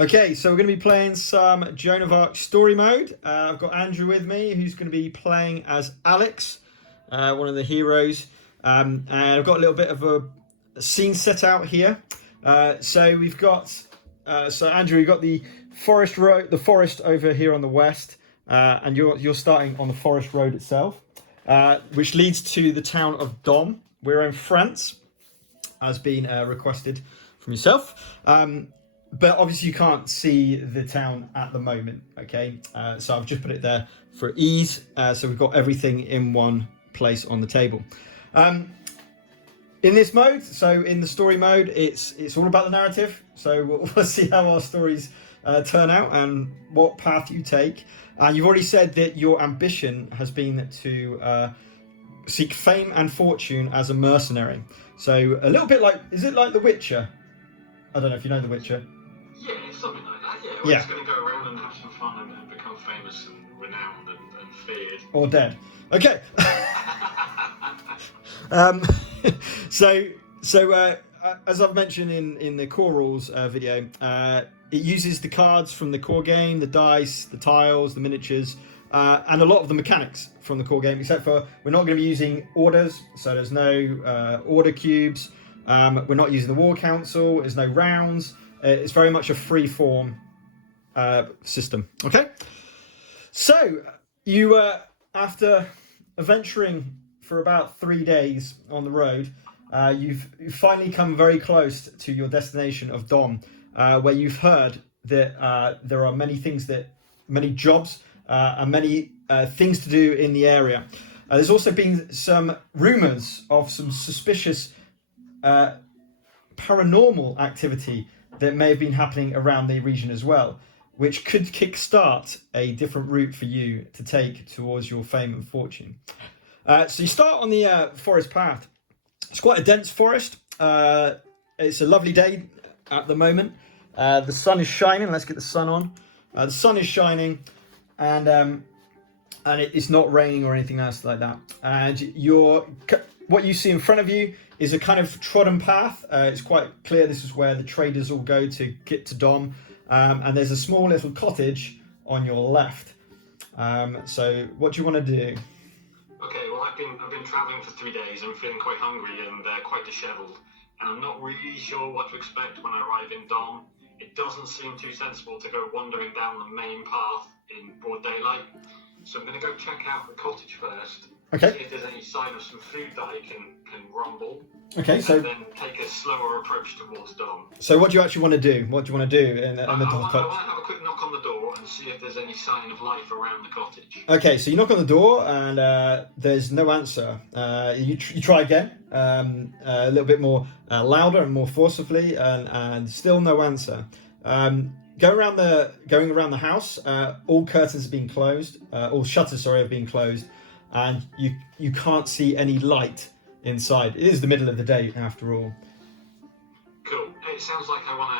Okay, so we're going to be playing some Joan of Arc story mode. I've got Andrew with me, who's going to be playing as Alex, one of the heroes. And I've got a little bit of a scene set out here. So we've got, so Andrew, you've got the forest road, the forest over here on the west, and you're starting on the forest road itself, which leads to the town of Dom. We're in France, as been requested from yourself. But obviously you can't see the town at the moment, okay? So I've just put it there for ease. So we've got everything in one place on the table. In this mode, so in the story mode, it's all about the narrative. So we'll see how our stories turn out and what path you take. You've already said that your ambition has been to seek fame and fortune as a mercenary. So a little bit like, is it like The Witcher? I don't know if you know The Witcher. Yeah, something like that, yeah. We're just going to go around and have some fun and become famous and renowned and feared. Or dead. Okay. So as I've mentioned in the core rules video, it uses the cards from the core game, the dice, the tiles, the miniatures, and a lot of the mechanics from the core game, except for we're not going to be using orders, so there's no order cubes. We're not using the War Council, there's no rounds. It's very much a free form system. Okay, so you after adventuring for about 3 days on the road, you've finally come very close to your destination of Dom, where you've heard that there are many jobs and many things to do in the area. There's also been some rumours of some suspicious paranormal activity that may have been happening around the region as well, which could kickstart a different route for you to take towards your fame and fortune. So you start on the forest path. It's quite a dense forest. It's a lovely day at the moment. The sun is shining. Let's get the sun on. The sun is shining, and it's not raining or anything else like that. And what you see in front of you is a kind of trodden path. It's quite clear this is where the traders all go to get to Dom. And there's a small little cottage on your left. So what do you want to do? Okay, well I've been travelling for 3 days. I'm feeling quite hungry and quite dishevelled. And I'm not really sure what to expect when I arrive in Dom. It doesn't seem too sensible to go wandering down the main path in broad daylight. So I'm going to go check out the cottage first. Okay. See if there's any sign of some food that I can rumble. Okay, so and then take a slower approach towards Dom. So what do you actually want to do? What do you want to do in the I want cottage? to have a quick knock on the door and see if there's any sign of life around the cottage. Okay, so you knock on the door and there's no answer. You try again, a little bit more louder and more forcibly, and still no answer. Going around the house, all curtains have been closed, all shutters, have been closed, and you can't see any light inside. It is the middle of the day after all. Cool. It sounds like I want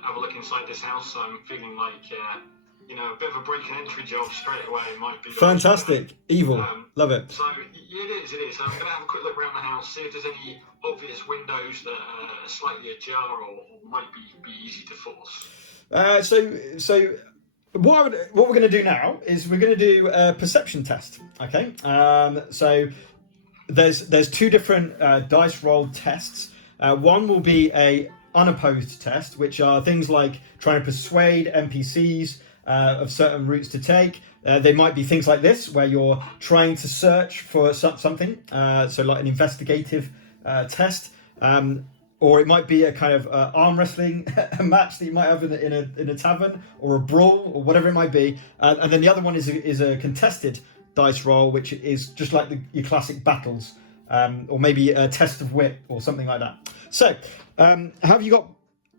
to have a look inside this house. So I'm feeling like a bit of a break and entry job straight away might be Fantastic. Evil. Love it. So it is. So I'm going to have a quick look around the house, see if there's any obvious windows that are slightly ajar or might be easy to force. So what we're going to do now is we're going to do a perception test. Okay. So there's two different dice roll tests. One will be a unopposed test, which are things like trying to persuade NPCs of certain routes to take. They might be things like this, where you're trying to search for something, so like an investigative test. Or it might be a kind of arm wrestling match that you might have in a tavern, or a brawl, or whatever it might be. And then the other one is a contested dice roll, which is just like your classic battles, or maybe a test of wit or something like that. So, have you got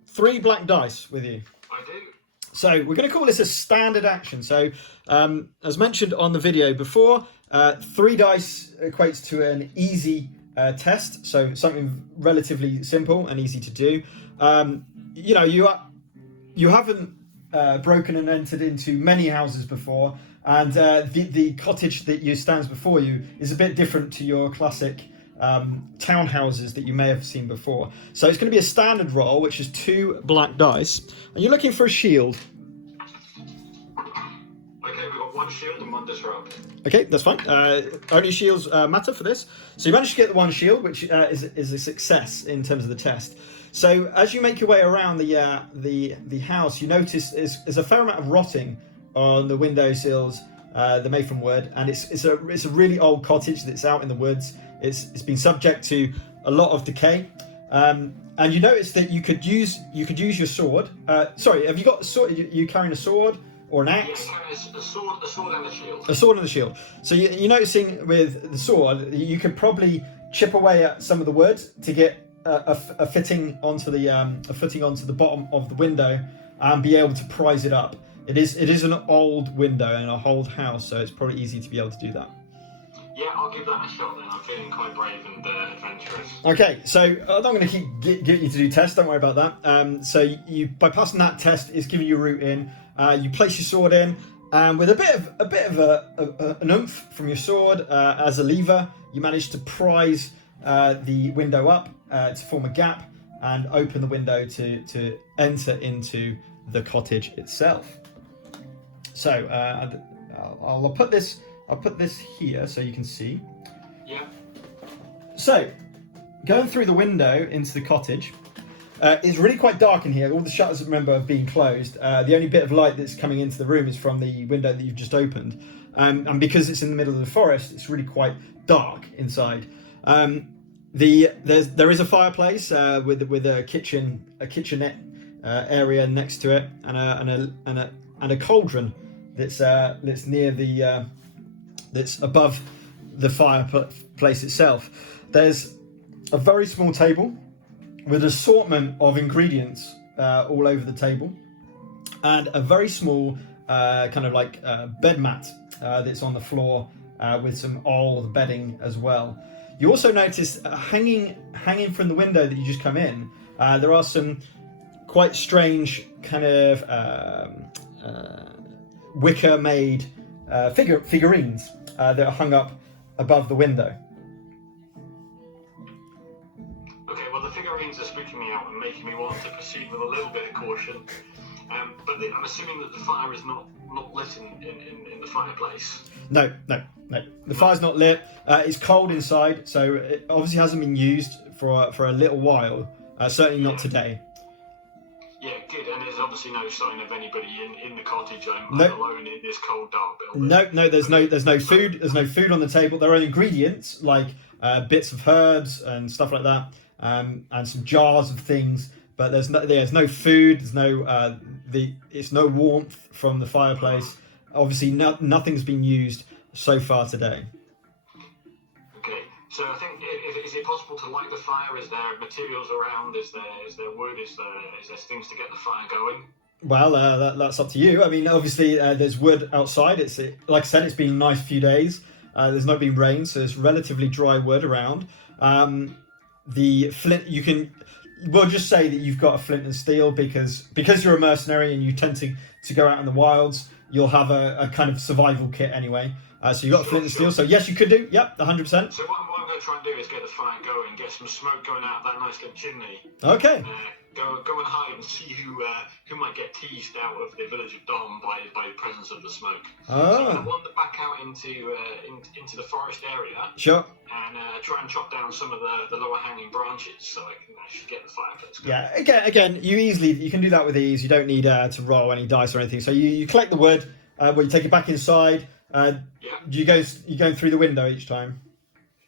3 black dice with you? I do. So we're going to call this a standard action. So, as mentioned on the video before, 3 dice equates to an easy test, so something relatively simple and easy to do. You haven't broken and entered into many houses before, and the cottage that stands before you is a bit different to your classic townhouses that you may have seen before. So it's going to be a standard roll, which is 2 black dice, and you're looking for a shield. Okay, we've got 1 shield and 1 disrupt. Okay, that's fine. Only shields matter for this. So you managed to get the 1 shield, which is a success in terms of the test. So as you make your way around the house, you notice there's a fair amount of rotting on the windowsills. They're made from wood, and it's a really old cottage that's out in the woods. It's been subject to a lot of decay, and you notice that you could use your sword. Sorry, have you got a sword? You carrying a sword or an axe? Yeah, a sword and a shield. A sword and a shield. So you're noticing with the sword, you could probably chip away at some of the wood to get a fitting onto the bottom of the window and be able to prise it up. It is an old window and an old house, so it's probably easy to be able to do that. Yeah, I'll give that a shot then. I'm feeling quite brave and adventurous. Okay, so I'm not going to get you to do tests. Don't worry about that. So you by passing that test, it's giving you a route in. You place your sword in, and with a bit of an oomph from your sword as a lever, you manage to prise the window up to form a gap and open the window to enter into the cottage itself. So I'll put this here so you can see. Yeah. So going through the window into the cottage, it's really quite dark in here. All the shutters, remember, have been closed. The only bit of light that's coming into the room is from the window that you've just opened. And because it's in the middle of the forest, it's really quite dark inside. There is a fireplace with a kitchenette area next to it, and a cauldron that's near that's above the fireplace itself. There's a very small table with an assortment of ingredients all over the table, and a very small kind of like bed mat that's on the floor with some old bedding as well. You also notice hanging from the window that you just come in, there are some quite strange kind of wicker made figurines that are hung up above the window. Okay, well the figurines are spooking me out and making me want to proceed with a little bit of caution. But I'm assuming that the fire is not lit in the fireplace. No. The fire's not lit. It's cold inside, so it obviously hasn't been used for a little while. Certainly not today. Yeah, good. And there's obviously no sign of anybody in the cottage. I'm No. alone in this cold, dark building. No. There's no food. There's no food on the table. There are ingredients like bits of herbs and stuff like that, and some jars of things. But there's no food. There's no it's no warmth from the fireplace. Obviously, nothing's been used so far today. Okay, so I think is it possible to light the fire? Is there materials around? Is there wood? Is there things to get the fire going? Well, that's up to you. I mean, obviously, there's wood outside. Like I said, it's been a nice few days. There's not been rain, so there's relatively dry wood around. The flint, we'll just say that you've got a flint and steel because you're a mercenary and you tend to go out in the wilds. You'll have a kind of survival kit anyway. So you've got a flint and steel. So yes, you could do. Yep, 100%. So what I'm going to try and do is get the fire going, get some smoke going out of that nice little chimney. Okay. Go and hide and see who might get teased out of the village of Dom by the presence of the smoke. So I'm going to wander back out into the forest area. Sure. And try and chop down some of the lower hanging branches so I can actually get the fireplace going. Yeah. Again, you can do that with ease. You don't need to roll any dice or anything. So you collect the wood. You take it back inside. Yeah. You going through the window each time?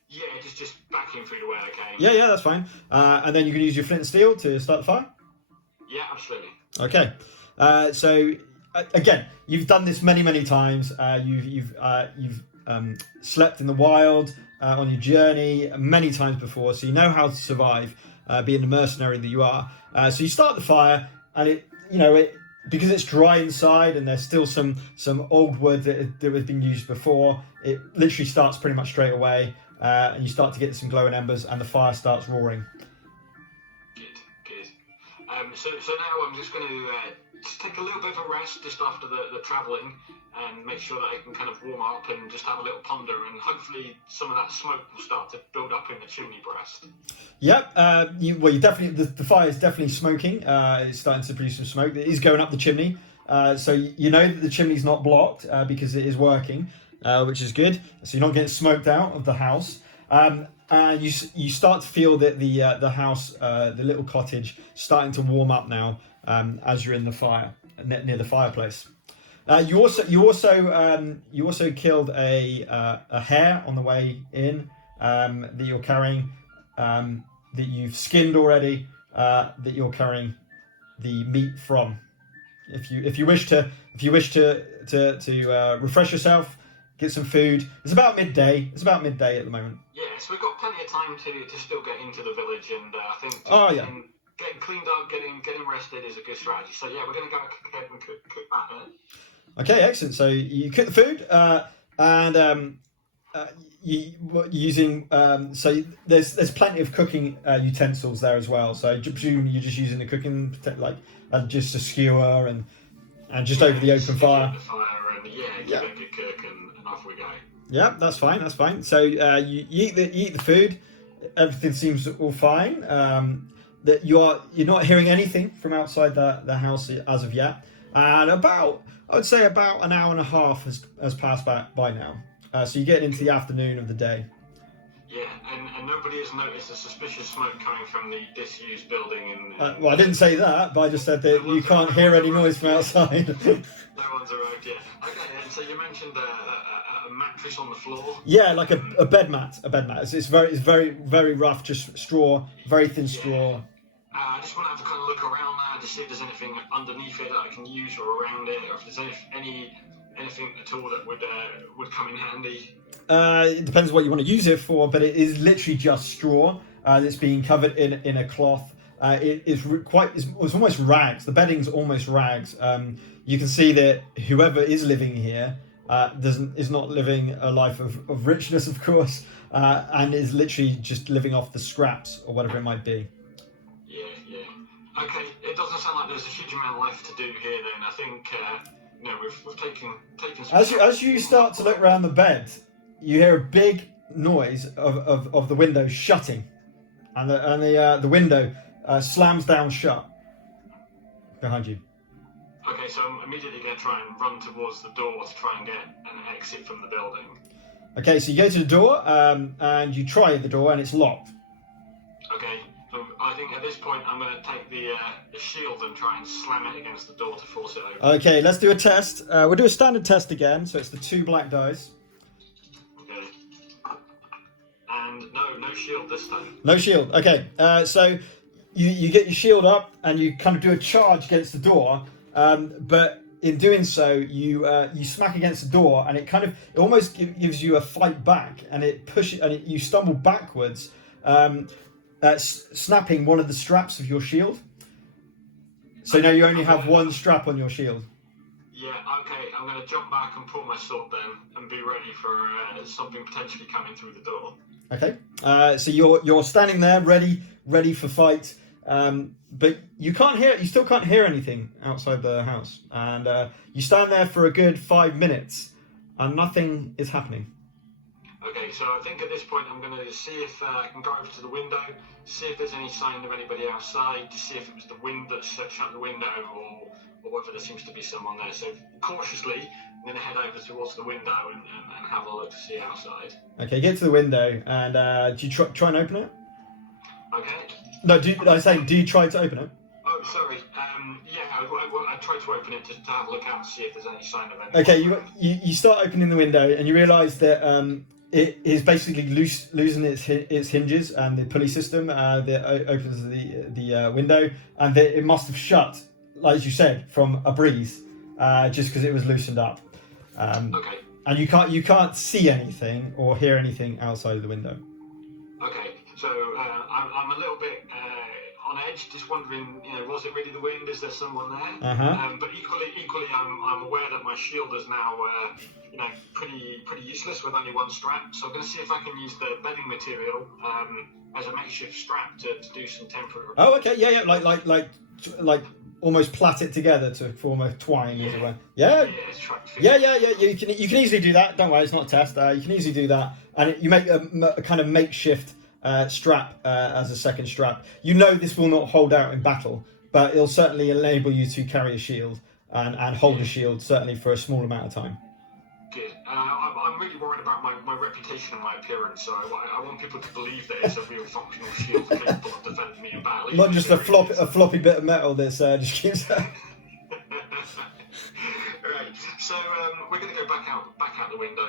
Yeah, just backing through the way I came. Yeah, that's fine. And then you can use your flint and steel to start the fire? Yeah, absolutely. Okay. So, again, you've done this many times. You've slept in the wild on your journey many times before, so you know how to survive, being the mercenary that you are. So you start the fire, and because it's dry inside and there's still some old wood that has been used before, it literally starts pretty much straight away. And you start to get some glowing embers, and the fire starts roaring. Good. So now I'm just going to just take a little bit of a rest just after the travelling and make sure that I can kind of warm up and just have a little ponder, and hopefully some of that smoke will start to build up in the chimney breast. Yep. You definitely the fire is definitely smoking. It's starting to produce some smoke. It is going up the chimney. So you know that the chimney's not blocked because it is working, which is good. So you're not getting smoked out of the house. And you start to feel that the house, the little cottage, starting to warm up now as you're in the fire near the fireplace. You also killed a hare on the way in that you're carrying, that you've skinned already, that you're carrying the meat from. If you wish to refresh yourself, get some food. It's about midday. It's about midday at the moment. Yeah, so we've got plenty of time to still get into the village, and I think getting cleaned up, getting rested is a good strategy. So yeah, we're going to go ahead and cook that in. Okay, excellent. So you cook the food, and using so there's plenty of cooking utensils there as well. So I presume you're just using the cooking just a skewer and just over the open fire. The fire and give it a good cook and off we go. Yeah, that's fine. That's fine. So you eat the food. Everything seems all fine. That you're not hearing anything from outside the house as of yet. And I would say about an hour and a half has passed by now. So you're getting into the afternoon of the day. Yeah, and nobody has noticed a suspicious smoke coming from the disused building. Well, I didn't say that, but I just said that you can't hear any noise from outside. No one's arrived yet. Okay, and so you mentioned a mattress on the floor. Yeah, like a bed mat. A bed mat. It's very very rough, just straw, very thin straw. I just want to have a kind of look around there to see if there's anything underneath it that I can use or around it, or if there's anything at all that would come in handy. It depends what you want to use it for, but it is literally just straw that's being covered in a cloth. It's almost rags. The bedding's almost rags. You can see that whoever is living here is not living a life of richness, of course, and is literally just living off the scraps or whatever it might be. Yeah. Okay, it doesn't sound like there's a huge amount left to do here then. I think we've taken some... As you start to look around the bed, you hear a big noise of the window shutting, and the window slams down shut behind you. Okay, so I'm immediately going to try and run towards the door to try and get an exit from the building. Okay, so you go to the door and you try the door and it's locked. Okay, so I think at this point I'm going to take the shield and try and slam it against the door to force it open. Okay, let's do a test. We'll do a standard test again, so it's the 2 black dice. Okay. And no shield this time. No shield. Okay, so you get your shield up and you kind of do a charge against the door, but in doing so, you smack against the door, and it almost gives you a fight back, and you stumble backwards, snapping one of the straps of your shield. So now you only have one strap on your shield. Yeah, okay, I'm going to jump back and pull my sword then, and be ready for something potentially coming through the door. Okay, so you're standing there, ready for fight, but you still can't hear anything outside the house, and you stand there for a good 5 minutes, and nothing is happening. Okay, so I think at this point I'm going to see if I can go over to the window, see if there's any sign of anybody outside, to see if it was the wind that shut the window, or whether there seems to be someone there. So cautiously, I'm going to head over towards the window and have a look to see outside. Okay, get to the window, and do you try and open it? Okay. No, do you try to open it? Oh, sorry. I tried to open it to have a look out to see if there's any sign of anyone. Okay, you start opening the window, and you realise that it is basically losing its hinges and the pulley system that opens the window, and that it must have shut, like as you said, from a breeze, just because it was loosened up. Okay. And you can't see anything or hear anything outside of the window. Okay, so I'm a little bit on edge, just wondering, was it really the wind? Is there someone there? Uh-huh. But equally, I'm aware that my shield is now, pretty useless with only one strap. So I'm going to see if I can use the bedding material as a makeshift strap to do some temporary. Oh, okay, yeah, like almost plait it together to form a twine, as it were. Yeah. Yeah. You can easily do that. Don't worry, it's not a test. You can easily do that, and you make a kind of makeshift strap as a second strap. You know this will not hold out in battle, but it'll certainly enable you to carry a shield and hold a shield certainly for a small amount of time. Good. I'm really worried about my reputation and my appearance, so I want people to believe that it's a real functional shield capable of defending me in battle. Not just a floppy bit of metal that's just keeps. Right. So we're going to go back out the window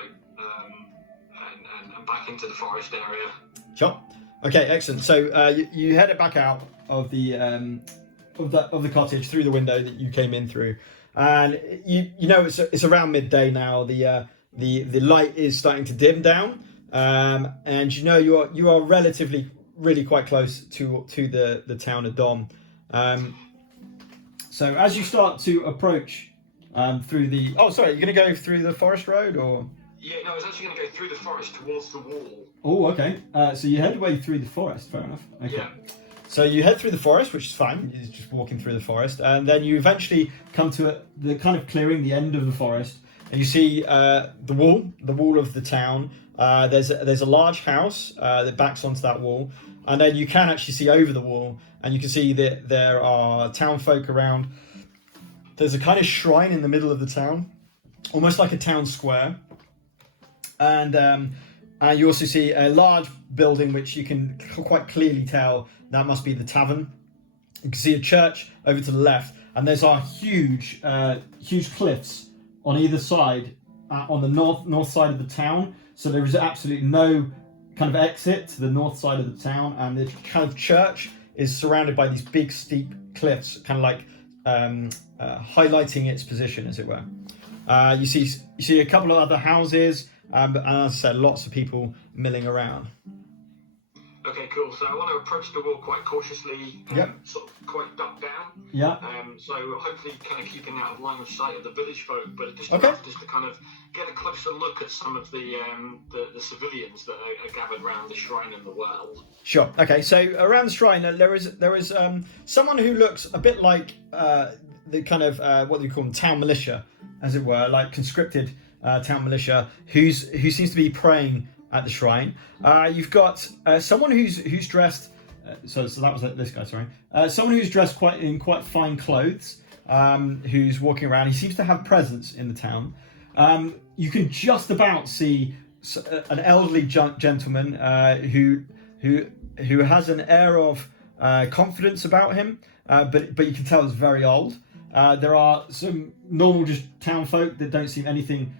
and back into the forest area. Sure. Okay. Excellent. So you headed back out of the cottage through the window that you came in through. And you know it's around midday now. The light is starting to dim down, and you know you are relatively really quite close to the town of Dom. So as you start to approach through the you're going to go through the forest road or? Yeah, no, I was actually going to go through the forest towards the wall. Oh, okay. So you head away through the forest. Fair enough. Okay. Yeah. So you head through the forest, which is fine. You're just walking through the forest, and then you eventually come to the kind of clearing, the end of the forest, and you see the wall of the town. There's a large house that backs onto that wall, and then you can actually see over the wall, and you can see that there are town folk around. There's a kind of shrine in the middle of the town, almost like a town square, and you also see a large building which you can quite clearly tell that must be the tavern. You can see a church over to the left, and there's our huge cliffs on either side, on the north side of the town. So there is absolutely no kind of exit to the north side of the town, and the kind of church is surrounded by these big steep cliffs, kind of like highlighting its position, as it were. You see a couple of other houses, and as I said, lots of people milling around. Okay, cool. So I want to approach the wall quite cautiously, sort of quite ducked down. Yeah. So hopefully kind of keeping out of line of sight of the village folk, but just to kind of get a closer look at some of the civilians that are gathered around the shrine in the well. Sure. Okay. So around the shrine, there is someone who looks a bit like the kind of what do you call them, town militia, as it were, like conscripted town militia, who seems to be praying at the shrine. You've got someone who's dressed. So that was this guy. Sorry, someone who's dressed in quite fine clothes. Who's walking around. He seems to have presence in the town. You can just about see an elderly gentleman who has an air of confidence about him, but you can tell he's very old. There are some normal just town folk that don't seem anything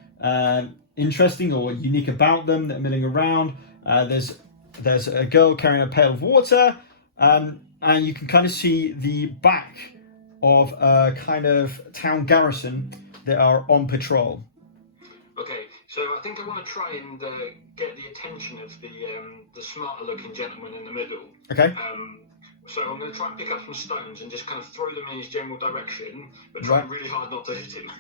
interesting or unique about them that are milling around. There's a girl carrying a pail of water, and you can kind of see the back of a kind of town garrison that are on patrol. Okay, so I think I want to try and get the attention of the smarter looking gentleman in the middle. Okay. So I'm going to try and pick up some stones and just kind of throw them in his general direction, but trying really hard not to hit him.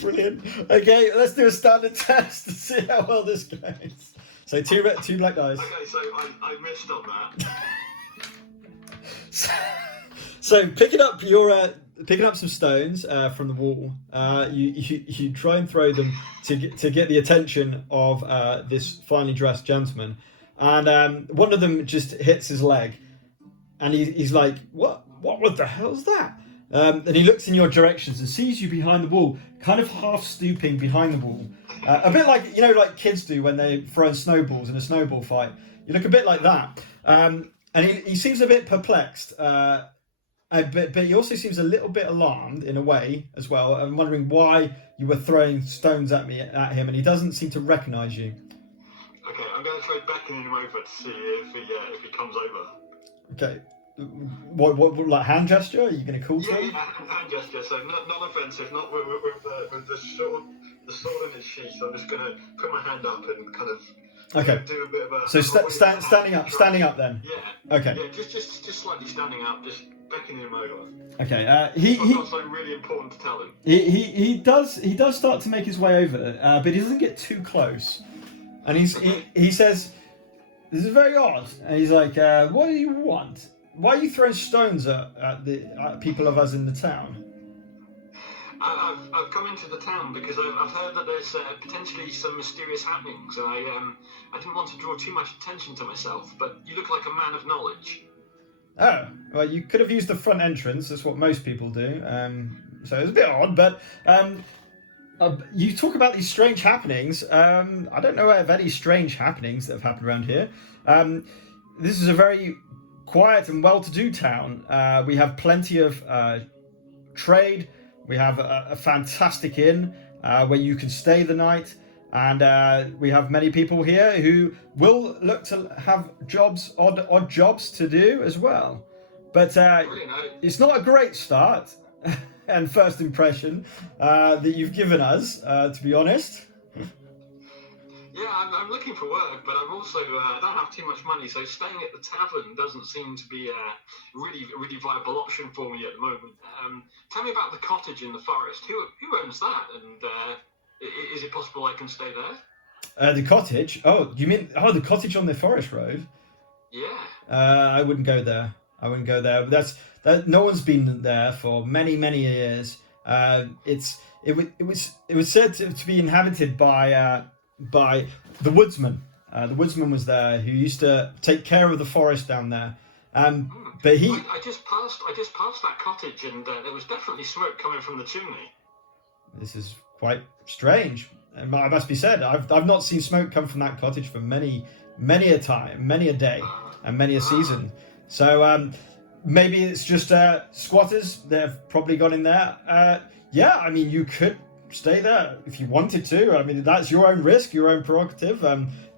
Brilliant. Okay, let's do a standard test to see how well this goes. So two black dice. Okay, so I missed on that. So picking up some stones from the wall, you try and throw them to get the attention of this finely dressed gentleman, and one of them just hits his leg, and he's like, what the hell's that? And he looks in your directions and sees you behind the wall, kind of half stooping behind the wall. A bit like, like kids do when they're throwing snowballs in a snowball fight. You look a bit like that. And he seems a bit perplexed, but he also seems a little bit alarmed in a way as well. I'm wondering why you were throwing stones at him, and he doesn't seem to recognise you. Okay, I'm going to try beckoning him over to see if he comes over. Okay. What like hand gesture? Are you going to call to him? Yeah, hand gesture. So not offensive, not with the sword in his sheath. I'm just going to put my hand up and kind of do a bit of a. So standing up then. Yeah. Okay. Yeah, just slightly standing up, just beckoning him over. Okay. I've got something really important to tell him. He does start to make his way over, but he doesn't get too close, and he says, this is very odd. And he's like, what do you want? Why are you throwing stones at people of us in the town? I've come into the town because I've heard that there's potentially some mysterious happenings, and I didn't want to draw too much attention to myself. But you look like a man of knowledge. Oh, well, you could have used the front entrance. That's what most people do. So it's a bit odd, but you talk about these strange happenings. I don't know of any strange happenings that have happened around here. This is a very quiet and well-to-do town. We have plenty of trade. We have a fantastic inn where you can stay the night. And we have many people here who will look to have jobs, odd jobs to do as well. But it's not a great start and first impression that you've given us, to be honest. Yeah, I'm looking for work, but I'm also I don't have too much money, so staying at the tavern doesn't seem to be a really viable option for me at the moment. Tell me about the cottage in the forest. Who owns that? And is it possible I can stay there? The cottage? Oh, you mean the cottage on the forest road? Yeah. I wouldn't go there. I wouldn't go there. But no one's been there for many years. It was said to be inhabited by the woodsman. The woodsman was there who used to take care of the forest down there. But I just passed that cottage, and there was definitely smoke coming from the chimney. This is quite strange. It must be said. I've not seen smoke come from that cottage for many a time, many a day, and many a season. So maybe it's just squatters. They've probably gone in there. Yeah, I mean, you could stay there if you wanted to. I mean, that's your own risk, your own prerogative.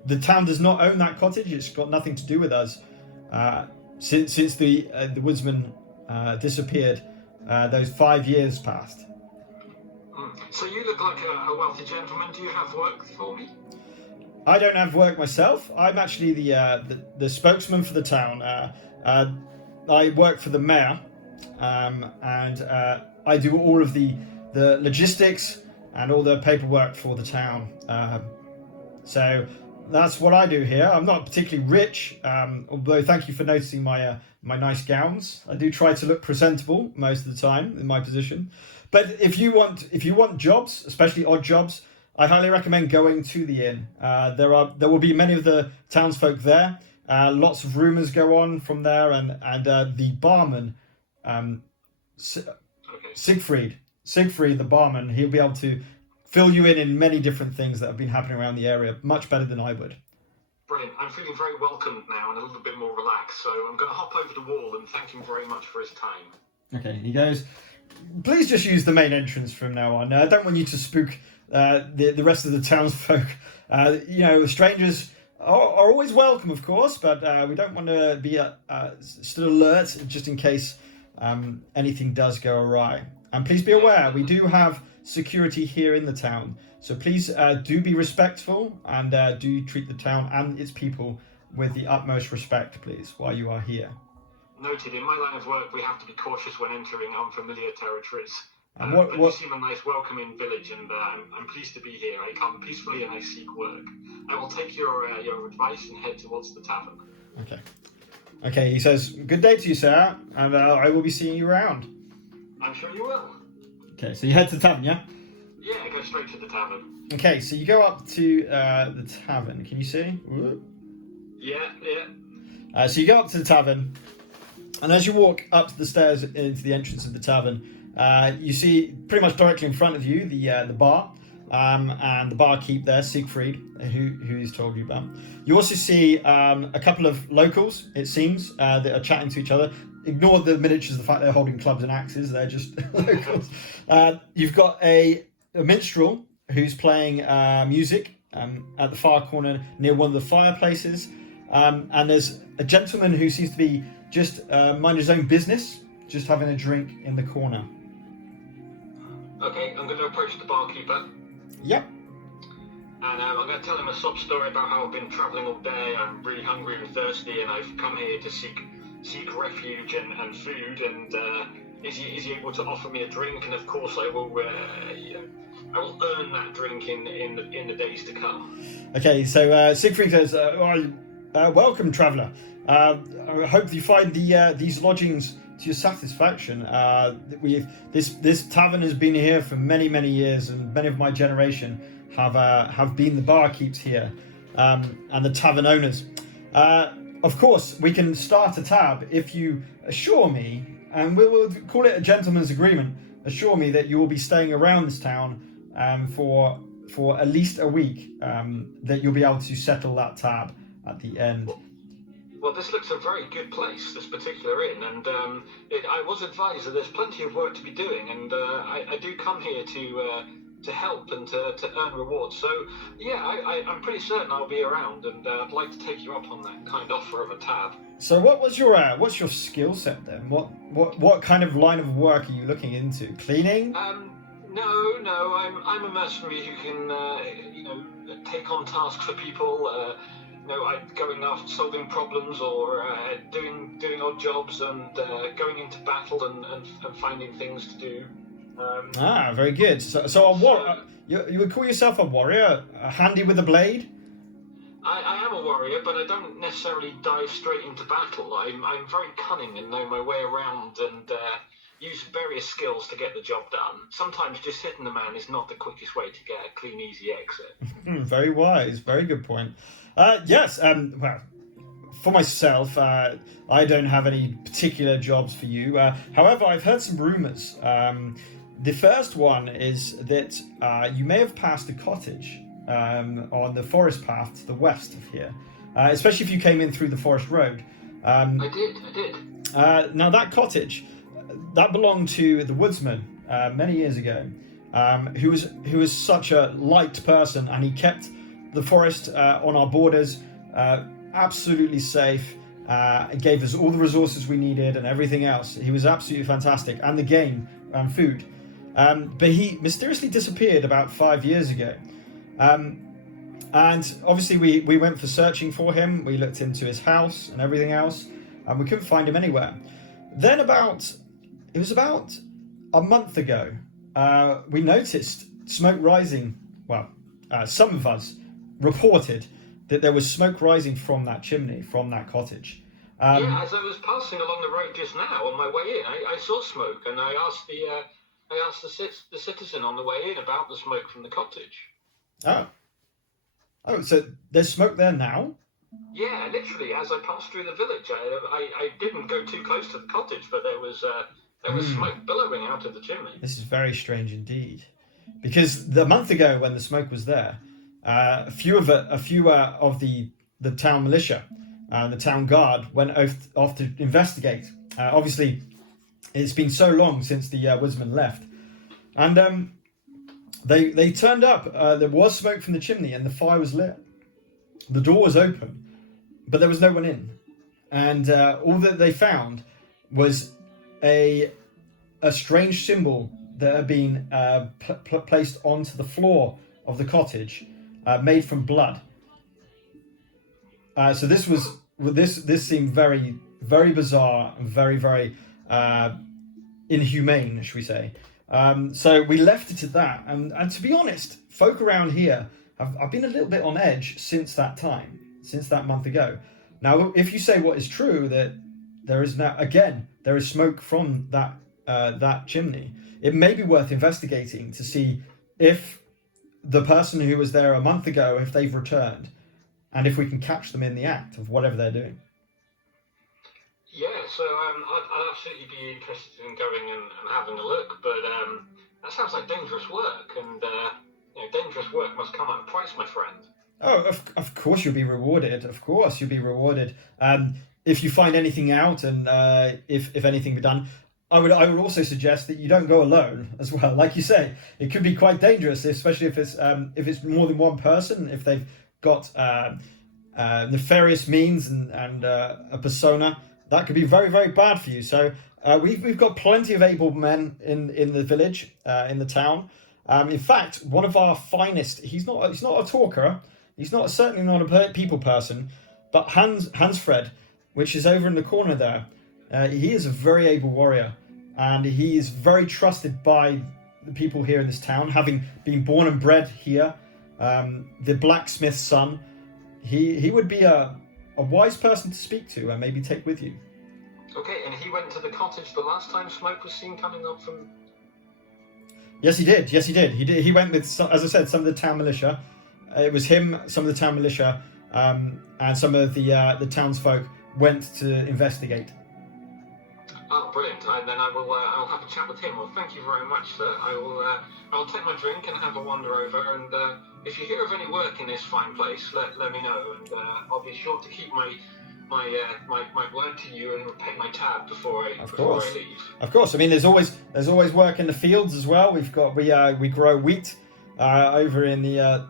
The town does not own that cottage. It's got nothing to do with us. Since the woodsman disappeared, those 5 years passed. So you look like a wealthy gentleman. Do you have work for me? I don't have work myself. I'm actually the spokesman for the town. I work for the mayor, and I do all of the logistics and all the paperwork for the town. So that's what I do here. I'm not particularly rich, although thank you for noticing my nice gowns. I do try to look presentable most of the time in my position. But if you want jobs, especially odd jobs, I highly recommend going to the inn. There will be many of the townsfolk there. Lots of rumours go on from there, and the barman, Siegfried, the barman, he'll be able to fill you in many different things that have been happening around the area, much better than I would. Brilliant. I'm feeling very welcomed now and a little bit more relaxed, so I'm going to hop over the wall and thank him very much for his time. Okay, he goes, please just use the main entrance from now on. I don't want you to spook the rest of the townsfolk. Strangers are always welcome, of course, but we don't want to be still alert just in case anything does go awry. And please be aware, we do have security here in the town. So please do be respectful and do treat the town and its people with the utmost respect, please, while you are here. Noted. In my line of work, we have to be cautious when entering unfamiliar territories. But you seem a nice, welcoming village, and I'm pleased to be here. I come peacefully and I seek work. I will take your advice and head towards the tavern. Okay, he says, good day to you, sir, and I will be seeing you around. I'm sure you will. Okay, so you head to the tavern, yeah? Yeah, I go straight to the tavern. Okay, so you go up to the tavern. Can you see? Whoop. Yeah. So you go up to the tavern, and as you walk up to the stairs into the entrance of the tavern, you see pretty much directly in front of you the bar, and the barkeep there, Siegfried, who he's told you about. You also see a couple of locals, it seems, that are chatting to each other. Ignore the miniatures, the fact they're holding clubs and axes, they're just locals. You've got a minstrel who's playing music at the far corner near one of the fireplaces. And there's a gentleman who seems to be just mind his own business, just having a drink in the corner. Okay, I'm going to approach the barkeeper. Yep. And I'm going to tell him a sob story about how I've been travelling all day. I'm really hungry and thirsty, and I've come here to seek refuge and food. And is he able to offer me a drink? And of course, I will earn that drink in the days to come. Okay, so Siegfried says, Welcome, traveller. I hope you find these lodgings to your satisfaction. This tavern has been here for many years, and many of my generation have been the barkeeps here, and the tavern owners. Of course, we can start a tab if you assure me, and we'll call it a gentleman's agreement. Assure me that you will be staying around this town for at least a week. That you'll be able to settle that tab at the end. Well, this looks a very good place, this particular inn, and I was advised that there's plenty of work to be doing, and I do come here to help and to earn rewards. So, yeah, I'm pretty certain I'll be around, and I'd like to take you up on that kind offer of a tab. So, what's your skill set then? What kind of line of work are you looking into? Cleaning? No, I'm a mercenary who can, take on tasks for people. Going after solving problems or doing odd jobs and going into battle and finding things to do. Very good. So you would call yourself a warrior, handy with a blade? I am a warrior, but I don't necessarily dive straight into battle. I'm very cunning and know my way around and use various skills to get the job done. Sometimes just hitting the man is not the quickest way to get a clean, easy exit. Very wise. Very good point. Yes. Well, for myself, I don't have any particular jobs for you. However, I've heard some rumours. The first one is that you may have passed a cottage on the forest path to the west of here, especially if you came in through the forest road. I did. Now that cottage, that belonged to the woodsman many years ago, who was such a liked person, and he kept the forest on our borders absolutely safe. Gave us all the resources we needed and everything else. He was absolutely fantastic, and the game and food. But he mysteriously disappeared about 5 years ago. And obviously we went for searching for him. We looked into his house and everything else, and we couldn't find him anywhere. Then it was about a month ago, we noticed smoke rising. Well, some of us reported that there was smoke rising from that chimney, from that cottage. Yeah, as I was passing along the road just now on my way in, I saw smoke, and I asked the citizen on the way in about the smoke from the cottage. Oh, so there's smoke there now? Yeah, literally, as I passed through the village, I didn't go too close to the cottage, but there was smoke billowing out of the chimney. This is very strange indeed, because the month ago when the smoke was there, a few of the town militia, the town guard, went off to investigate. Obviously, it's been so long since the woodsman left, and they turned up. There was smoke from the chimney, and the fire was lit. The door was open, but there was no one in, and all that they found was a strange symbol that had been placed onto the floor of the cottage, made from blood. So this seemed very, very bizarre and very inhumane, should we say? So we left it at that, and to be honest, folk around here have been a little bit on edge since that time, since that month ago. Now, if you say what is true, that there is smoke from that chimney, it may be worth investigating to see if the person who was there a month ago, if they've returned, and if we can catch them in the act of whatever they're doing. Yeah, so I'd absolutely be interested in going and having a look, but that sounds like dangerous work, and dangerous work must come at a price, my friend. Oh, of course you'll be rewarded. Of course you'll be rewarded. If you find anything out, and if anything be done, I would also suggest that you don't go alone as well. Like you say, it could be quite dangerous, especially if it's more than one person. If they've got nefarious means and a persona, that could be very, very bad for you. So we've got plenty of able men in the village, in the town. In fact, one of our finest. He's not a talker. He's certainly not a people person. But Hansfred, which is over in the corner there, he is a very able warrior, and he is very trusted by the people here in this town, having been born and bred here. The blacksmith's son. He would be a a wise person to speak to and maybe take with you. Okay, and he went to the cottage the last time smoke was seen coming up from... Yes, he did. Yes, he did. He went with, as I said, some of the town militia. It was him, some of the town militia, and some of the townsfolk went to investigate. Oh, brilliant! Then I'll have a chat with him. Well, thank you very much, sir. I'll take my drink and have a wander over. And if you hear of any work in this fine place, let me know, and I'll be sure to keep my word to you and pay my tab before I leave. Of course. I mean, there's always work in the fields as well. We grow wheat over in the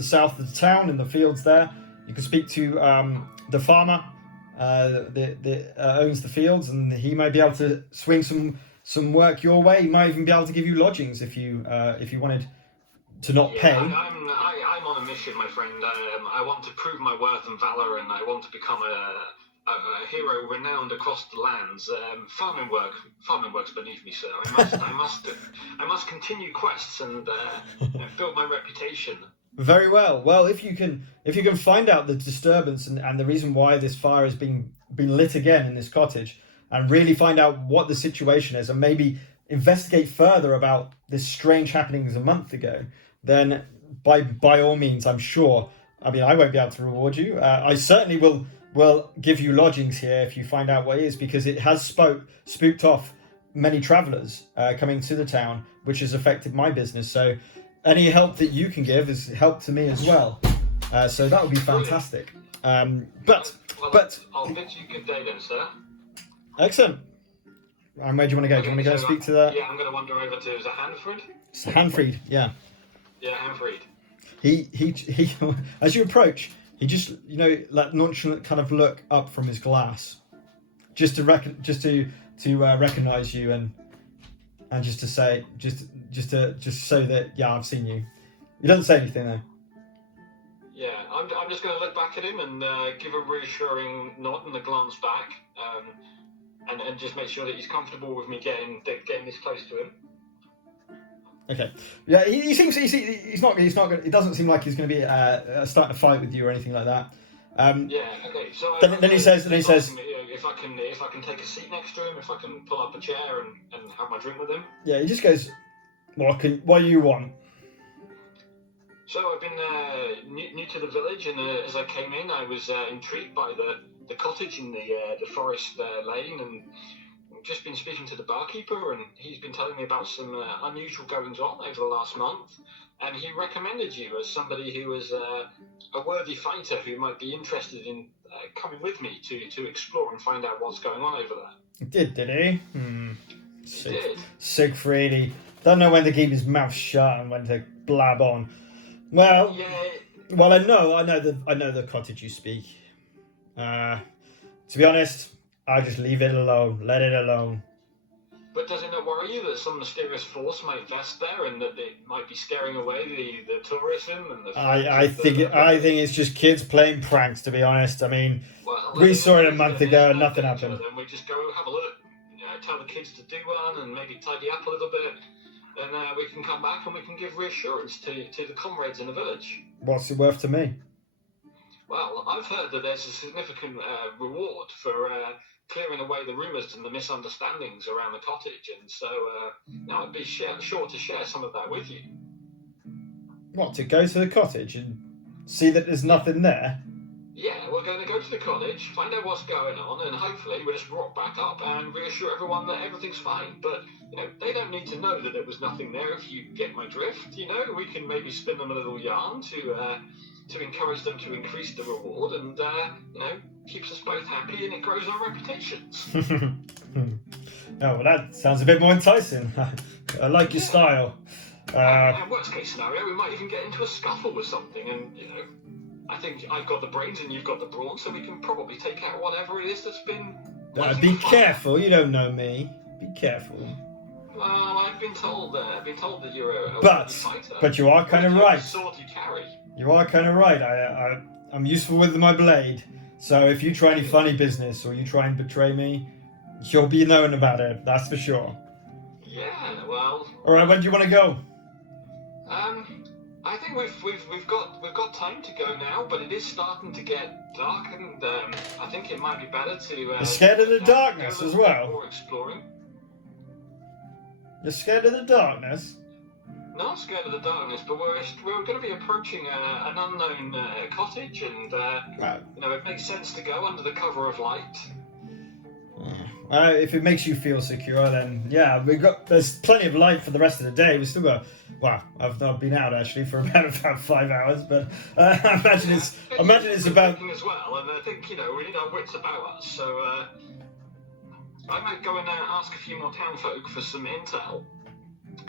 south of the town in the fields there. You can speak to the farmer that owns the fields, and he might be able to swing some work your way. He might even be able to give you lodgings if you wanted to not pay. I'm on a mission, my friend. I want to prove my worth and valor, and I want to become a hero renowned across the lands. Farming work's beneath me, sir. I must continue quests and build my reputation. Very well. Well, if you can find out the disturbance and the reason why this fire has been lit again in this cottage, and really find out what the situation is, and maybe investigate further about this strange happenings a month ago, then by all means, I'm sure. I mean, I won't be able to reward you. I certainly will give you lodgings here if you find out what it is, because it has spooked off many travellers coming to the town, which has affected my business. So any help that you can give is help to me as well. So that would be fantastic. But I'll bid you good day then, sir. Excellent. And where do you want to go? Do you want to go speak to the... Yeah, I'm going to wander over to Hanford. Hanfried, yeah. Yeah, Hanfried. He as you approach, he just, like nonchalant kind of look up from his glass, just to recognize you and just to say, just so that, yeah, I've seen you. He doesn't say anything though. Yeah, I'm just going to look back at him and give a reassuring nod and a glance back, and just make sure that he's comfortable with me getting this close to him. Okay. Yeah, he seems he's not good. It doesn't seem like he's going to be starting a fight with you or anything like that. Yeah. Okay. So then he says if I can take a seat next to him, if I can pull up a chair and have my drink with him. Yeah, he just goes, what do you want? So I've been new to the village, and as I came in, I was intrigued by the cottage in the forest lane, and I've just been speaking to the barkeeper, and he's been telling me about some unusual goings on over the last month, and he recommended you as somebody who was a worthy fighter who might be interested in coming with me to explore and find out what's going on over there. He did he? He did. Siegfried, he don't know when to keep his mouth shut and when to blab on. Well, yeah. Well, I know the cottage you speak. To be honest, I just leave it alone. Let it alone. But does it not worry you that some mysterious force might vest there, and that it might be scaring away the tourism and the? I think it's just kids playing pranks. To be honest, I mean, we saw it a month ago and nothing happened. Then we just go have a look, tell the kids to do one, and maybe tidy up a little bit, and we can come back and we can give reassurance to the comrades in the village. What's it worth to me? Well, I've heard that there's a significant reward for clearing away the rumours and the misunderstandings around the cottage, and so I'd be sure to share some of that with you. What, to go to the cottage and see that there's nothing there? Yeah, we're going to go to the cottage, find out what's going on, and hopefully we'll just rock back up and reassure everyone that everything's fine. But, they don't need to know that there was nothing there if you get my drift. We can maybe spin them a little yarn to encourage them to increase the reward, and keeps us both happy, and it grows our reputations. Oh, well, that sounds a bit more enticing. I like your style. And worst case scenario, we might even get into a scuffle with something, and I think I've got the brains and you've got the brawn, so we can probably take out whatever it is that's been. Be careful. You don't know me. Be careful. Well, I've been told that you're a fighter. But you are kind of right. Sword you carry. You are kind of right. I'm useful with my blade. So if you try any funny business or you try and betray me, you'll be known about it. That's for sure. Yeah, well. All right. When do you want to go? I think we've got time to go now, but it is starting to get dark, and I think it might be better to. You're scared of the darkness as well. More exploring. You're scared of the darkness? Not scared of the darkness, but we're going to be approaching an unknown cottage, and Right. it makes sense to go under the cover of light. If it makes you feel secure, then yeah, there's plenty of light for the rest of the day. We still got. Well, I've not been out actually for about 5 hours, but I imagine it's about. As well, and I think we need our wits about us. So I might go and ask a few more town folk for some intel,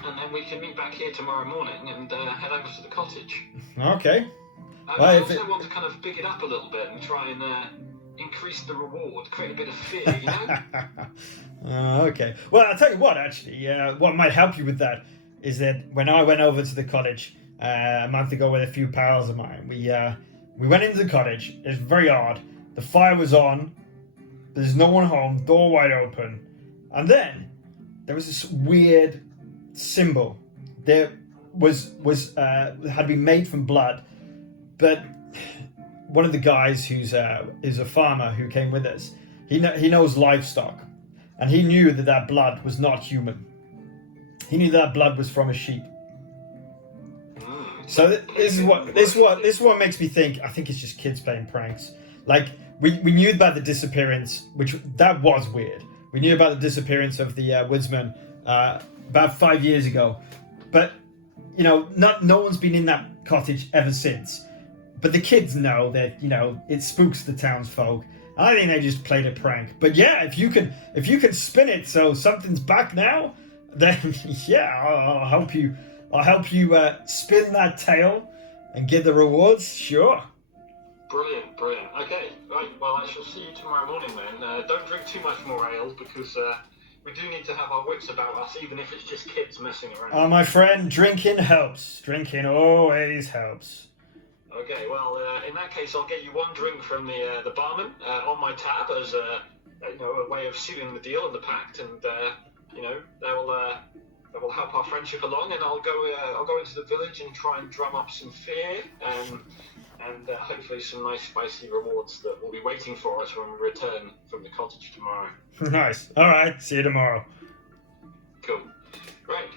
and then we can meet back here tomorrow morning and head over to the cottage. Okay. I also want to kind of big it up a little bit and try and increase the reward, create a bit of fear, Okay. Well, I'll tell you what, actually, what might help you with that is that when I went over to the cottage a month ago with a few pals of mine, we went into the cottage. It was very odd. The fire was on. There's no one home. Door wide open. And then there was this weird symbol that had been made from blood, but one of the guys who's is a farmer who came with us, he knows livestock, and he knew that blood was not human. He knew that blood was from a sheep. So this is what makes me think. I think it's just kids playing pranks. Like we knew about the disappearance, that was weird. We knew about the disappearance of the woodsman about 5 years ago, but no one's been in that cottage ever since. But the kids know that it spooks the townsfolk. I think they just played a prank. But yeah, if you can spin it so something's back now, then yeah, I'll help you. I'll help you spin that tale and get the rewards. Sure. Brilliant. Okay, right. Well, I shall see you tomorrow morning then. Don't drink too much more ale because we do need to have our wits about us, even if it's just kids messing around. Oh, my friend, drinking helps. Drinking always helps. Okay, well, in that case, I'll get you one drink from the barman on my tab as a way of sealing the deal and the pact, and that will help our friendship along. And I'll go into the village and try and drum up some fear, and hopefully some nice spicy rewards that will be waiting for us when we return from the cottage tomorrow. Nice. All right. See you tomorrow. Cool. Right.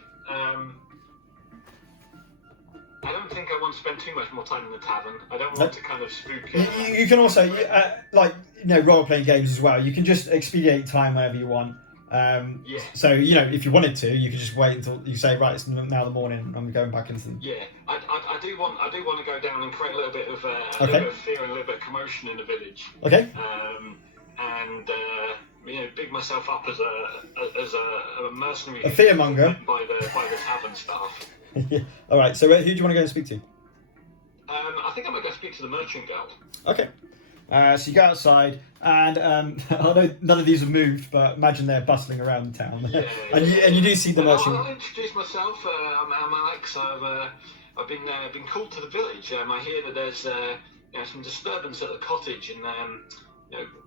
I don't think I want to spend too much more time in the tavern. I don't want to kind of spook. You can also, role-playing games as well. You can just expedite time whenever you want. Yeah. So, if you wanted to, you could just wait until you say, right, it's now the morning, I'm going back into them. Yeah, I do want to go down and create a little bit of little bit of fear and a little bit of commotion in the village. Okay. And big myself up as a mercenary. A fearmonger. By the tavern staff. Yeah. All right. So who do you want to go and speak to? I think I'm gonna go speak to the merchant girl. Okay. So you go outside, and although none of these have moved, but imagine they're bustling around town. Yeah, and you do see the merchant. I'll introduce myself. I'm Alex. I've been called to the village. I hear that there's some disturbance at the cottage, and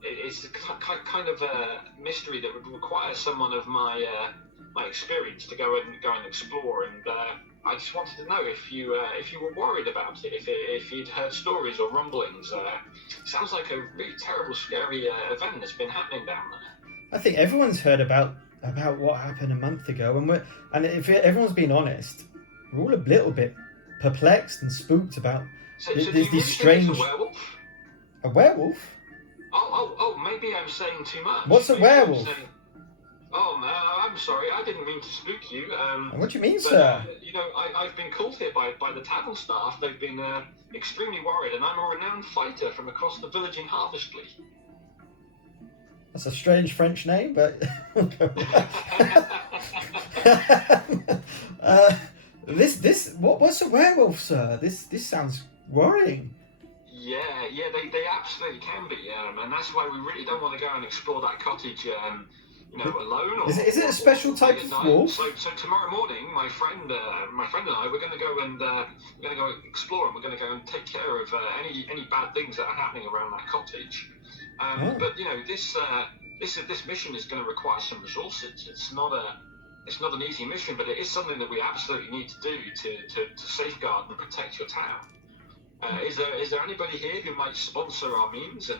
it's a kind of a mystery that would require someone of my experience to go and explore. And I just wanted to know if you were worried about it, if you'd heard stories or rumblings. Sounds like a really terrible, scary event that's been happening down there. I think everyone's heard about what happened a month ago, and if everyone's been honest, we're all a little bit perplexed and spooked about these strange. It's a werewolf? A werewolf? Oh, maybe I'm saying too much. What's a werewolf? Oh, no, I'm sorry. I didn't mean to spook you. What do you mean, sir? I've been called here by the tavern staff. They've been extremely worried, and I'm a renowned fighter from across the village in Harvestly. That's a strange French name, but... what's a werewolf, sir? This sounds worrying. Yeah, they absolutely can be, and that's why we really don't want to go and explore that cottage, alone. Is it a special type of wolf? So tomorrow morning, my friend and I, we're going to go and we're going to go explore, and we're going to go and take care of any bad things that are happening around that cottage. But this mission is going to require some resources. It's not it's not an easy mission, but it is something that we absolutely need to do to safeguard and protect your town. Is there anybody here who might sponsor our means and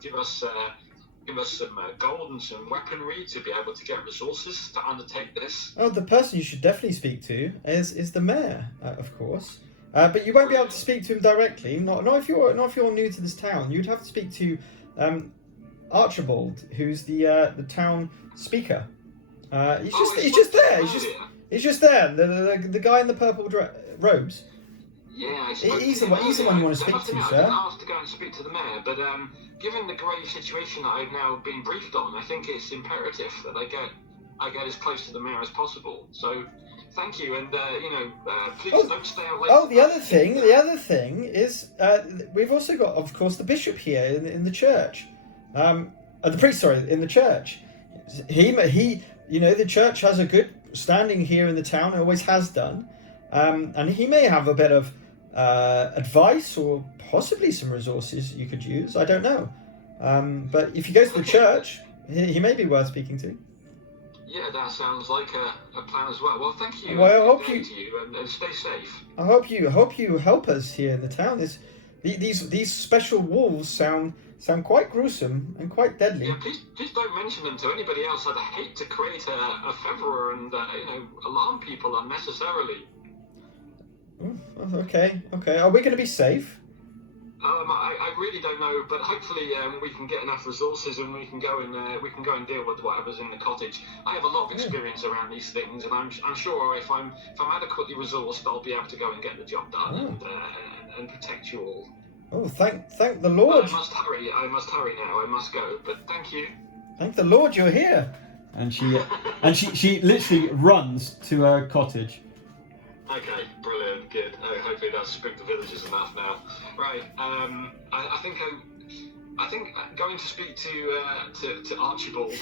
give us some gold and some weaponry to be able to get resources to undertake this? Oh, the person you should definitely speak to is the mayor, of course. But you won't be able to speak to him directly. Not if you're new to this town. You'd have to speak to Archibald, who's the town speaker. He's just there. He's just there. The guy in the purple robes. Yeah, he's the one you want to speak to, sir. I didn't ask to go and speak to the mayor, but given the grave situation that I've now been briefed on, I think it's imperative that I get as close to the mayor as possible. So, thank you, and please don't stay out late. Oh, the other thing is we've also got, of course, the bishop here in the church. The priest, sorry, in the church. He, the church has a good standing here in the town. It always has done, and he may have a bit of advice or possibly some resources you could use. I don't know, but if you go to the church, he may be worth speaking to. Yeah, that sounds like a plan as well. Well, thank you. Well, I hope to you and stay safe. I hope you help us here in the town. These special wolves sound quite gruesome and quite deadly. Yeah, please don't mention them to anybody else. I'd hate to create a furor and alarm people unnecessarily. Okay. Are we going to be safe? I really don't know, but hopefully we can get enough resources and we can go and deal with whatever's in the cottage. I have a lot of experience around these things, and I'm sure if I'm adequately resourced, I'll be able to go and get the job done and protect you all. Oh, thank the Lord! I must hurry now. I must go. But thank you. Thank the Lord you're here. And she literally runs to her cottage. Okay, brilliant, good. Hopefully that's spooked the villagers enough now. Right, I think going to speak to Archibald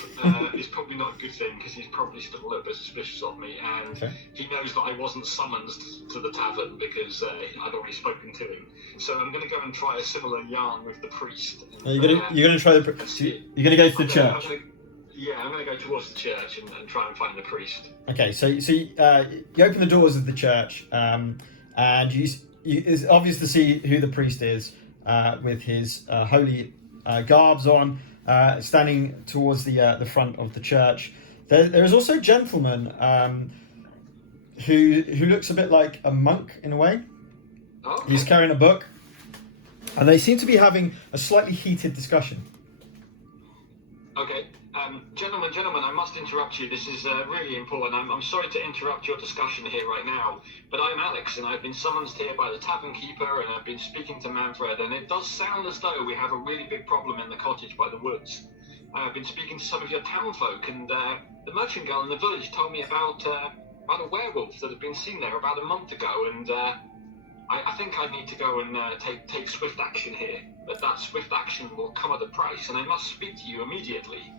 is probably not a good thing, because he's probably still a little bit suspicious of me, and he knows that I wasn't summoned to the tavern because I'd already spoken to him. So I'm going to go and try a similar yarn with the priest. You're going to try the priest? You're going to go to the church? I'm going to go towards the church and try and find the priest. Okay, so you open the doors of the church, and it's obvious to see who the priest is with his holy garbs on, standing towards the front of the church. There is also a gentleman who looks a bit like a monk in a way. Okay. He's carrying a book, and they seem to be having a slightly heated discussion. Okay. Gentlemen, I must interrupt you. This is really important. I'm sorry to interrupt your discussion here right now, but I'm Alex, and I've been summoned here by the tavern keeper, and I've been speaking to Manfred, and it does sound as though we have a really big problem in the cottage by the woods. I've been speaking to some of your townfolk, and the merchant girl in the village told me about a werewolf that had been seen there about a month ago, and I think I need to go and take swift action here. But that swift action will come at a price, and I must speak to you immediately.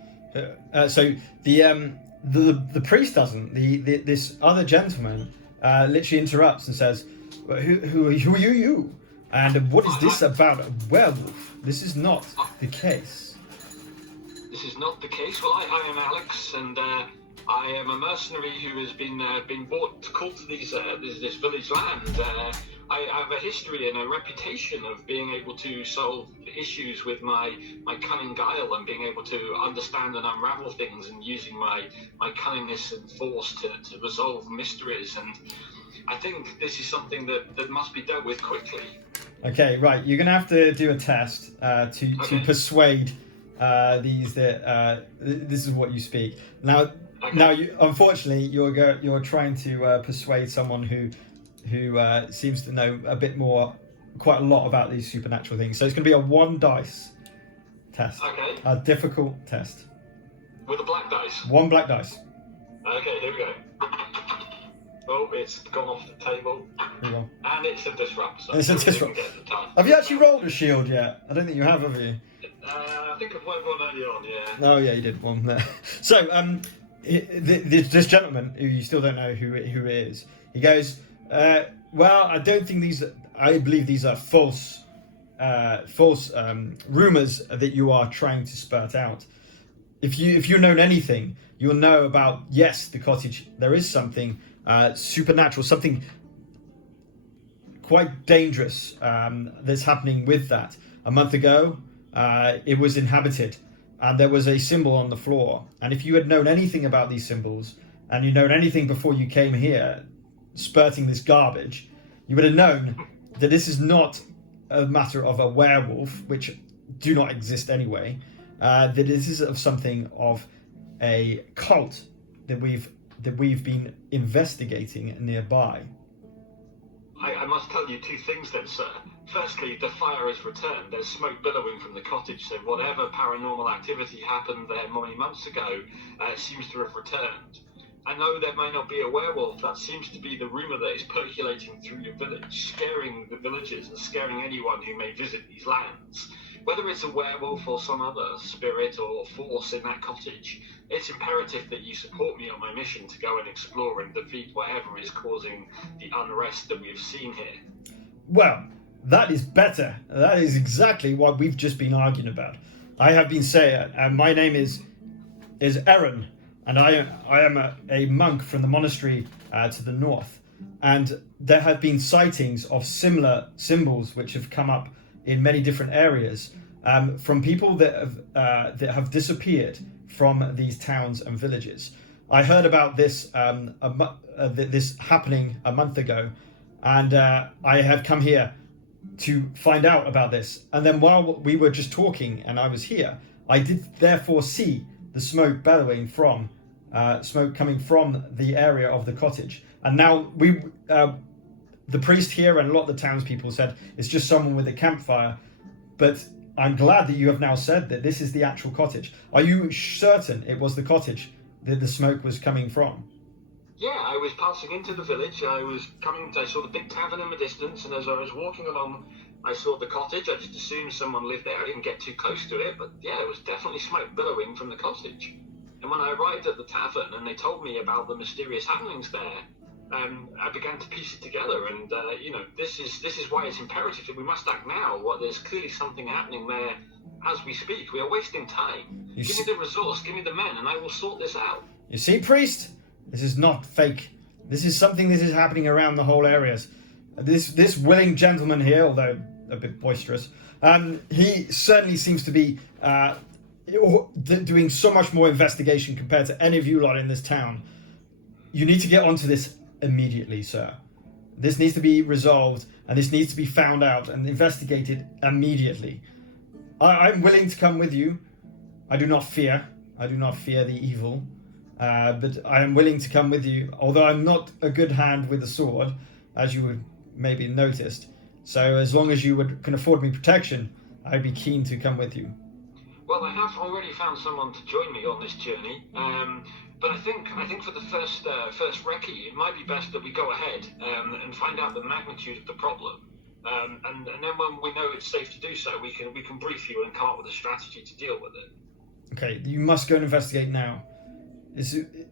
So the priest doesn't. This other gentleman literally interrupts and says, "Who are you? And what is this about a werewolf? This is not the case." This is not the case. Well, I am Alex, and I am a mercenary who has been called to this village land. I have a history and a reputation of being able to solve issues with my cunning guile and being able to understand and unravel things, and using my cunningness and force to resolve mysteries. And I think this is something that must be dealt with quickly. Okay, right. You're going to have to do a test to persuade these that this is what you speak. Now, unfortunately, you're trying to persuade someone who seems to know quite a lot about these supernatural things. So it's going to be a 1 dice test. Okay. A difficult test. With a black dice? 1 black dice. Okay, here we go. Oh, it's gone off the table. Here we go. And it's a disrupt. So it's a disrupt. Have you actually rolled a shield yet? I don't think you have you? I think I've won one early on, yeah. Oh, yeah, you did one there. So, this gentleman, who you still don't know who it is, he goes, well, I believe these are false rumours that you are trying to spurt out. if you've known anything, you'll know about, yes, the cottage. There is something supernatural, something quite dangerous that's happening with that. A month ago, it was inhabited, and there was a symbol on the floor. And if you had known anything about these symbols, and you'd known anything before you came here, spurting this garbage, you would have known that this is not a matter of a werewolf, which do not exist anyway. That this is of something of a cult that we've been investigating nearby. I must tell you two things then, sir. Firstly, the fire has returned. There's smoke billowing from the cottage, so whatever paranormal activity happened there many months ago seems to have returned. I know there may not be a werewolf. That seems to be the rumour that is percolating through your village, scaring the villagers and scaring anyone who may visit these lands. Whether it's a werewolf or some other spirit or force in that cottage, it's imperative that you support me on my mission to go and explore and defeat whatever is causing the unrest that we've seen here. Well, that is better. That is exactly what we've just been arguing about. I have been saying, my name is Aaron, and I am a monk from the monastery to the north. And there have been sightings of similar symbols which have come up in many different areas from people that have disappeared from these towns and villages. I heard about this this happening a month ago, and I have come here to find out about this. And then while we were just talking and I was here, I did therefore see the smoke bellowing from smoke coming from the area of the cottage. And now the priest here and a lot of the townspeople said it's just someone with a campfire, but I'm glad that you have now said that this is the actual cottage. Are you certain it was the cottage that the smoke was coming from? Yeah, I was passing into the village. I saw the big tavern in the distance, and as I was walking along, I saw the cottage. I just assumed someone lived there. I didn't get too close to it, but yeah, it was definitely smoke billowing from the cottage. And when I arrived at the tavern and they told me about the mysterious happenings there, I began to piece it together, and this is why it's imperative that we must act now. There's clearly something happening there as we speak. We are wasting time. Give me the resource, give me the men, and I will sort this out. You see, priest, this is not fake. This is something that is happening around the whole areas. This willing gentleman here, although a bit boisterous, he certainly seems to be doing so much more investigation compared to any of you lot in this town. You need to get onto this immediately, sir. This needs to be resolved, and this needs to be found out and investigated immediately. I'm willing to come with you. I do not fear the evil, but I am willing to come with you, although I'm not a good hand with a sword, as you would maybe noticed. So as long as you can afford me protection, I'd be keen to come with you. Well, I have already found someone to join me on this journey, but I think for the first recce, it might be best that we go ahead and find out the magnitude of the problem, and then when we know it's safe to do so, we can brief you and come up with a strategy to deal with it. Okay, you must go and investigate now.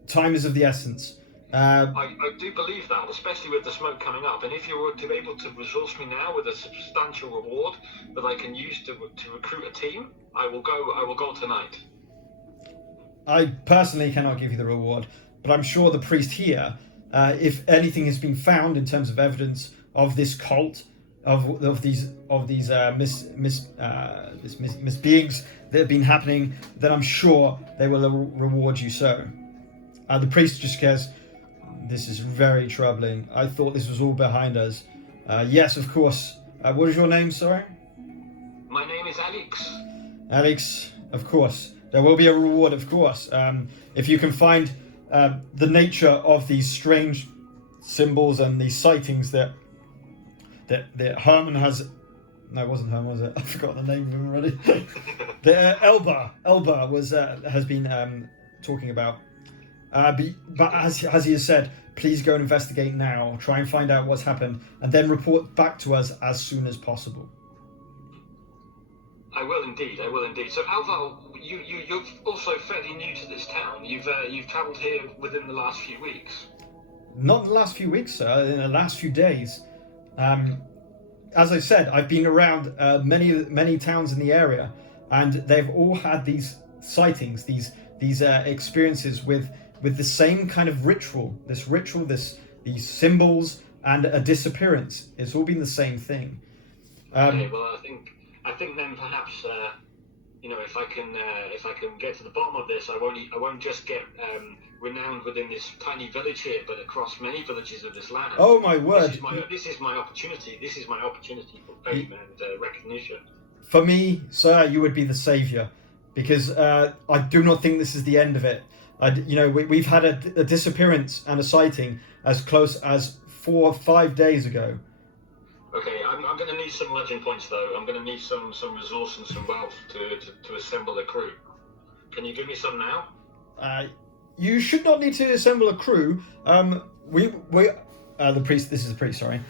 Time is of the essence. I do believe that, especially with the smoke coming up. And if you were to be able to resource me now with a substantial reward that I can use to recruit a team, I will go tonight. I personally cannot give you the reward, but I'm sure the priest here, if anything has been found in terms of evidence of this cult, of these misbeings that have been happening, then I'm sure they will reward you so. The priest just goes, "This is very troubling. I thought this was all behind us." Yes, of course. What is your name, sorry? My name is Alex. Alex, of course. There will be a reward, of course. If you can find the nature of these strange symbols and these sightings that Herman has... No, it wasn't Herman, was it? I forgot the name of him already. Elba has been talking about. But as he has said, please go and investigate now, try and find out what's happened, and then report back to us as soon as possible. I will indeed. So Alvar, you're also fairly new to this town. You've travelled here within the last few weeks. Not the last few weeks, sir, in the last few days. As I said, I've been around many towns in the area, and they've all had these sightings, these these experiences with the same kind of ritual, these symbols and a disappearance. It's all been the same thing. Okay, well, I think then perhaps if I can get to the bottom of this, I won't just get renowned within this tiny village here, but across many villages of this land. Oh my word! This is my opportunity. This is my opportunity for fame and recognition. For me, sir, you would be the savior, because I do not think this is the end of it. We've had a disappearance and a sighting as close as 4 or 5 days ago. Okay, I'm going to need some legend points though. I'm going to need some resource and some wealth to assemble a crew. Can you give me some now? You should not need to assemble a crew. The priest. This is the priest. Sorry.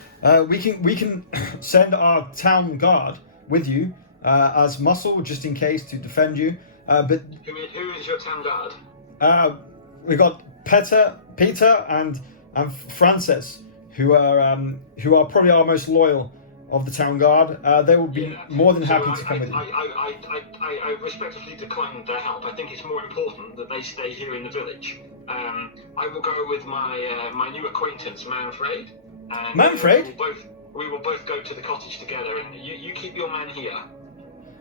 We can send our town guard with you as muscle, just in case, to defend you. But who is your town guard? We got Peter and Frances, who are probably our most loyal of the town guard. They will be more than happy to come with you. I respectfully decline their help. I think it's more important that they stay here in the village. I will go with my new acquaintance, Manfred. And Manfred? We will both go to the cottage together, and you keep your man here.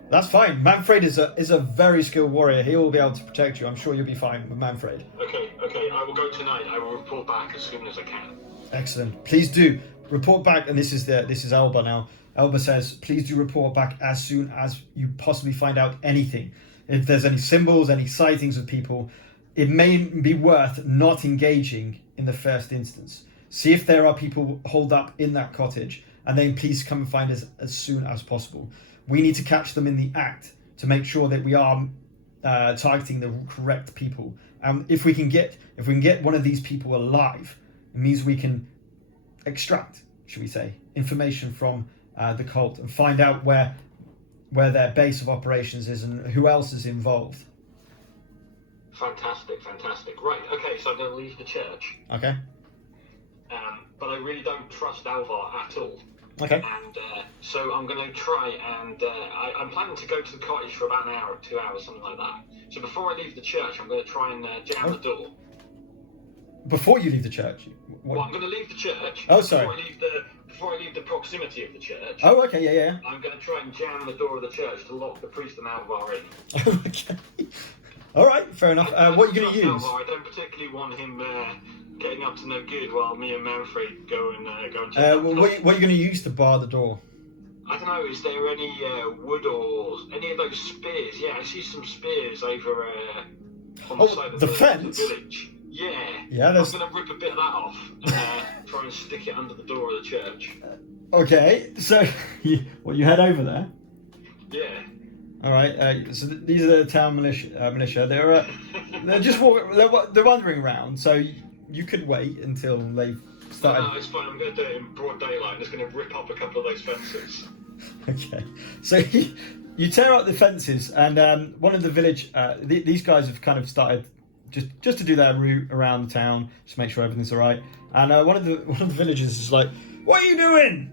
That's fine. Manfred is a very skilled warrior. He will be able to protect you. I'm sure you'll be fine with Manfred. Okay. I will go tonight. I will report back as soon as I can. Excellent. Please do report back. And this is Elba now. Elba says, please do report back as soon as you possibly find out anything. If there's any symbols, any sightings of people, it may be worth not engaging in the first instance. See if there are people holed up in that cottage, and then please come and find us as soon as possible. We need to catch them in the act to make sure that we are targeting the correct people. If we can get one of these people alive, it means we can extract, should we say, information from the cult and find out where their base of operations is and who else is involved. Fantastic. Right, okay, so I'm going to leave the church. Okay. But I really don't trust Alvar at all. Okay. And so I'm going to try and I'm planning to go to the cottage for about an hour, 2 hours, something like that. So before I leave the church, I'm going to try and jam the door. Before you leave the church? Well, I'm going to leave the church. Oh, sorry. Before I leave the proximity of the church. Oh, okay, yeah. I'm going to try and jam the door of the church to lock the priest and Alvar in. Okay. All right, fair enough. What are you going to use? Alvar, I don't particularly want him getting up to no good while me and Manfred go and check out. What are you going to use to bar the door? I don't know, is there any wood or any of those spears? Yeah, I see some spears over on the side of the fence? The village. Yeah, I'm going to rip a bit of that off and try and stick it under the door of the church. Okay, so you head over there? Yeah. All right. So these are the town militia. They're just they're wandering around. So you could wait until they've started. No, it's fine. I'm going to do it in broad daylight. I'm just going to rip up a couple of those fences. Okay. So you tear up the fences, and one of the village. These guys have kind of started just to do their route around the town, just make sure everything's all right. And one of the villagers is like, "What are you doing?"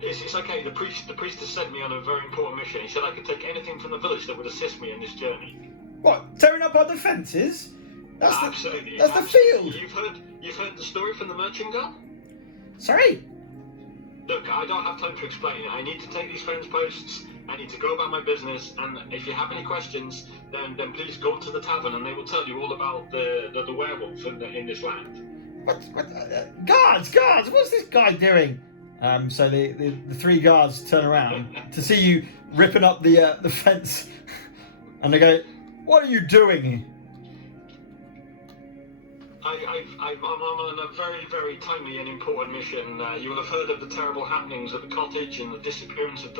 It's okay. The priest has sent me on a very important mission. He said I could take anything from the village that would assist me in this journey. What? Tearing up our defences? Absolutely. That's the field. You've heard the story from the merchant girl? Sorry. Look, I don't have time to explain it. I need to take these fence posts. I need to go about my business. And if you have any questions, then please go to the tavern, and they will tell you all about the werewolf in this land. What? Guards! What's this guy doing? So the three guards turn around to see you ripping up the fence, and they go, "What are you doing?" I'm on a very, very timely and important mission. You will have heard of the terrible happenings at the cottage and the disappearance of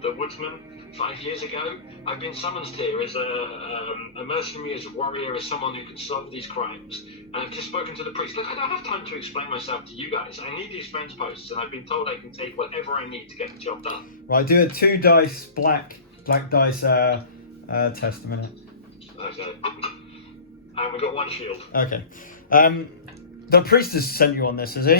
the woodsman 5 years ago. I've been summoned here as a mercenary, as a warrior, as someone who can solve these crimes. And I've just spoken to the priest. Look, I don't have time to explain myself to you guys. I need these fence posts, and I've been told I can take whatever I need to get the job done. Right, do a 2 dice black dice test a minute. Okay. And we've got 1 shield. Okay. The priest has sent you on this, has he?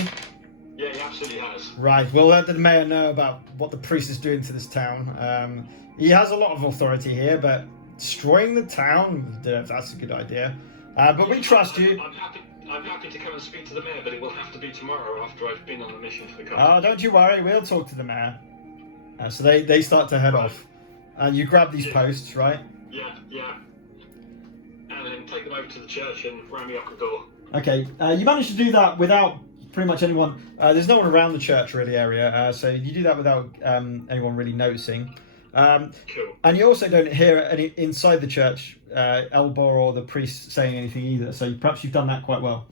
Yeah, he absolutely has. Right, we'll let the mayor know about what the priest is doing to this town. He has a lot of authority here, but destroying the town. I don't know if that's a good idea. But we trust you. I'm happy to come and speak to the mayor, but it will have to be tomorrow after I've been on the mission for the country. Oh, don't you worry. We'll talk to the mayor. So they start to head off. And you grab these posts, right? Yeah. And then take them over to the church and ram me up the door. Okay. You manage to do that without pretty much anyone. There's no one around the church really area, so you do that without anyone really noticing. Cool. And you also don't hear any inside the church, Elbor or the priest saying anything either. So perhaps you've done that quite well.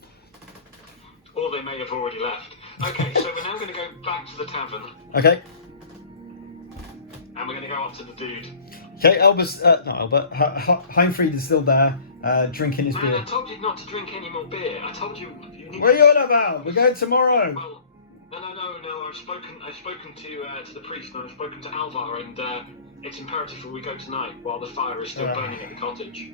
Or they may have already left. Okay, so we're now going to go back to the tavern. Okay. And we're going to go up to the dude. Okay, not Albert. Heinfried is still there, drinking his beer. I told you not to drink any more beer. I told you. What are you on about? We're going tomorrow. Well, no. I've spoken to the priest and I've spoken to Alvar, and it's imperative that we go tonight while the fire is still burning at the cottage.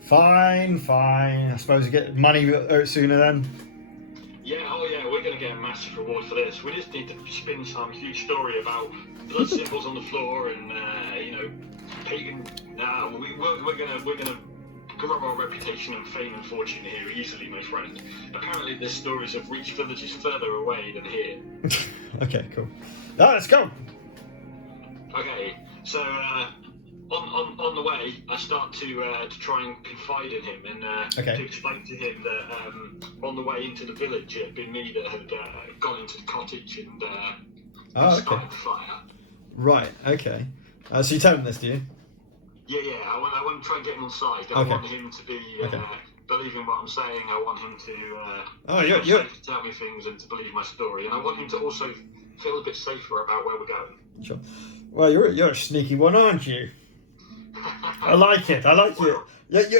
Fine. I suppose you get money sooner then. Yeah, we're going to get a massive reward for this. We just need to spin some huge story about blood symbols on the floor and pagan. We're gonna grow our reputation and fame and fortune here easily, my friend. Apparently, the stories have reached villages further away than here. Okay, cool. Let's go. Okay, so on the way, I start to try and confide in him and to explain to him that on the way into the village, it had been me that had gone into the cottage and started the fire. Right. Okay. So you tell him this, do you? Yeah. I want to try and get him on side. I want him to be believing what I'm saying. I want him to tell me things and to believe my story, and I want him to also feel a bit safer about where we're going. Sure. Well, you're a sneaky one, aren't you? I like it.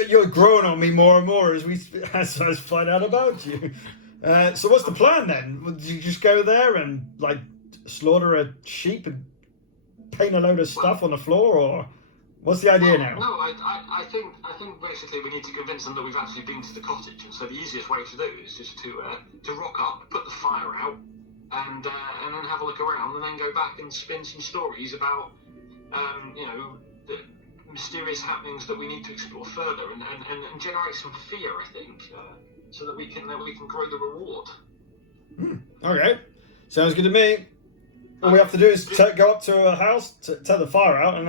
You're growing on me more and more as I find out about you. So what's the plan then? Would you just go there and like slaughter a sheep and paint a load of stuff on the floor, or what's the idea now? No, I think basically we need to convince them that we've actually been to the cottage, and so the easiest way to do it is just to rock up, put the fire out, and then have a look around, and then go back and spin some stories about the mysterious happenings that we need to explore further, and generate some fear, I think, so that we can grow the reward. Okay, sounds good to me. All we have to do is go up to a house, turn the fire out, and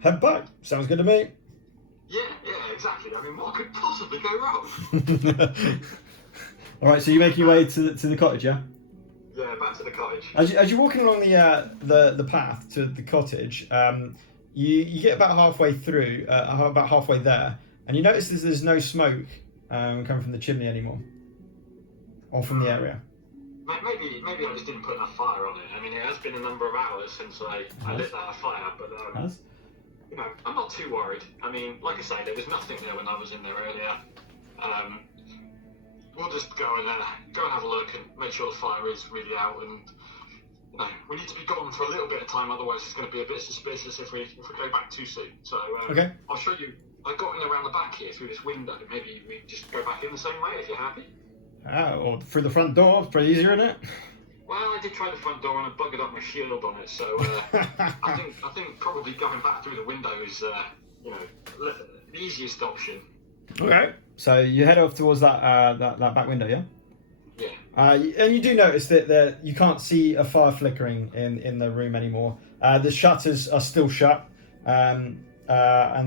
head back. Sounds good to me. Yeah, exactly. I mean, what could possibly go wrong? All right, so you're making your way to the cottage, yeah? Yeah, back to the cottage. As you're walking along the path to the cottage, you get about halfway through, about halfway there, and you notice there's no smoke coming from the chimney anymore, or from the area. Maybe I just didn't put enough fire on it. I mean, it has been a number of hours since I lit that fire, but I'm not too worried. I mean, like I say, there was nothing there when I was in there earlier. We'll just go and have a look and make sure the fire is really out. And we need to be gone for a little bit of time, otherwise it's going to be a bit suspicious if we go back too soon. So I'll show you. I got in around the back here through this window. Maybe we just go back in the same way if you're happy. Or through the front door. It's pretty easier, isn't it? Well, I did try the front door and I buggered up my shield on it, so I think probably going back through the window is the easiest option. Okay, so you head off towards that back window, yeah? Yeah. And you do notice that you can't see a fire flickering in the room anymore. The shutters are still shut, and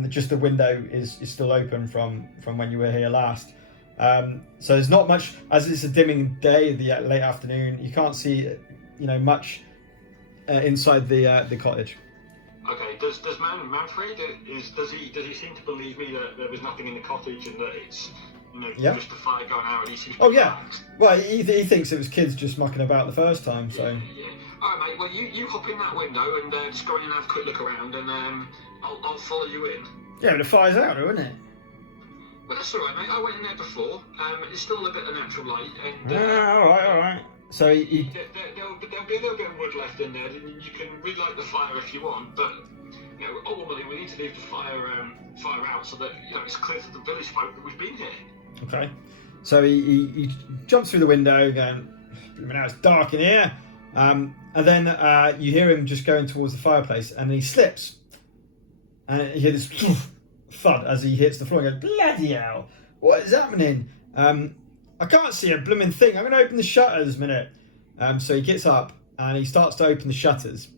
just the window is still open from when you were here last. So there's not much, as it's a dimming day, the late afternoon. You can't see, much inside the cottage. Okay. Does Manfred does he seem to believe me that there was nothing in the cottage and that it's just the fire going out and he seems to be relaxed? Well, he thinks it was kids just mucking about the first time. So. Yeah. All right, mate. Well, you hop in that window and just go in and have a quick look around, and I'll follow you in. Yeah, but the fire's out, isn't it? Well, that's all right, mate. I went in there before. It's still a bit of natural light. And, all right. So there'll be a little bit of wood left in there. You can relight the fire if you want, but ultimately we need to leave the fire out so that it's clear to the village folk that we've been here. Okay. So he jumps through the window, going, "Now it's dark in here," and then you hear him just going towards the fireplace, and he slips, and you hear this. thud as he hits the floor and goes, bloody hell, what is happening? I can't see a blooming thing. I'm going to open the shutters a minute. So he gets up and he starts to open the shutters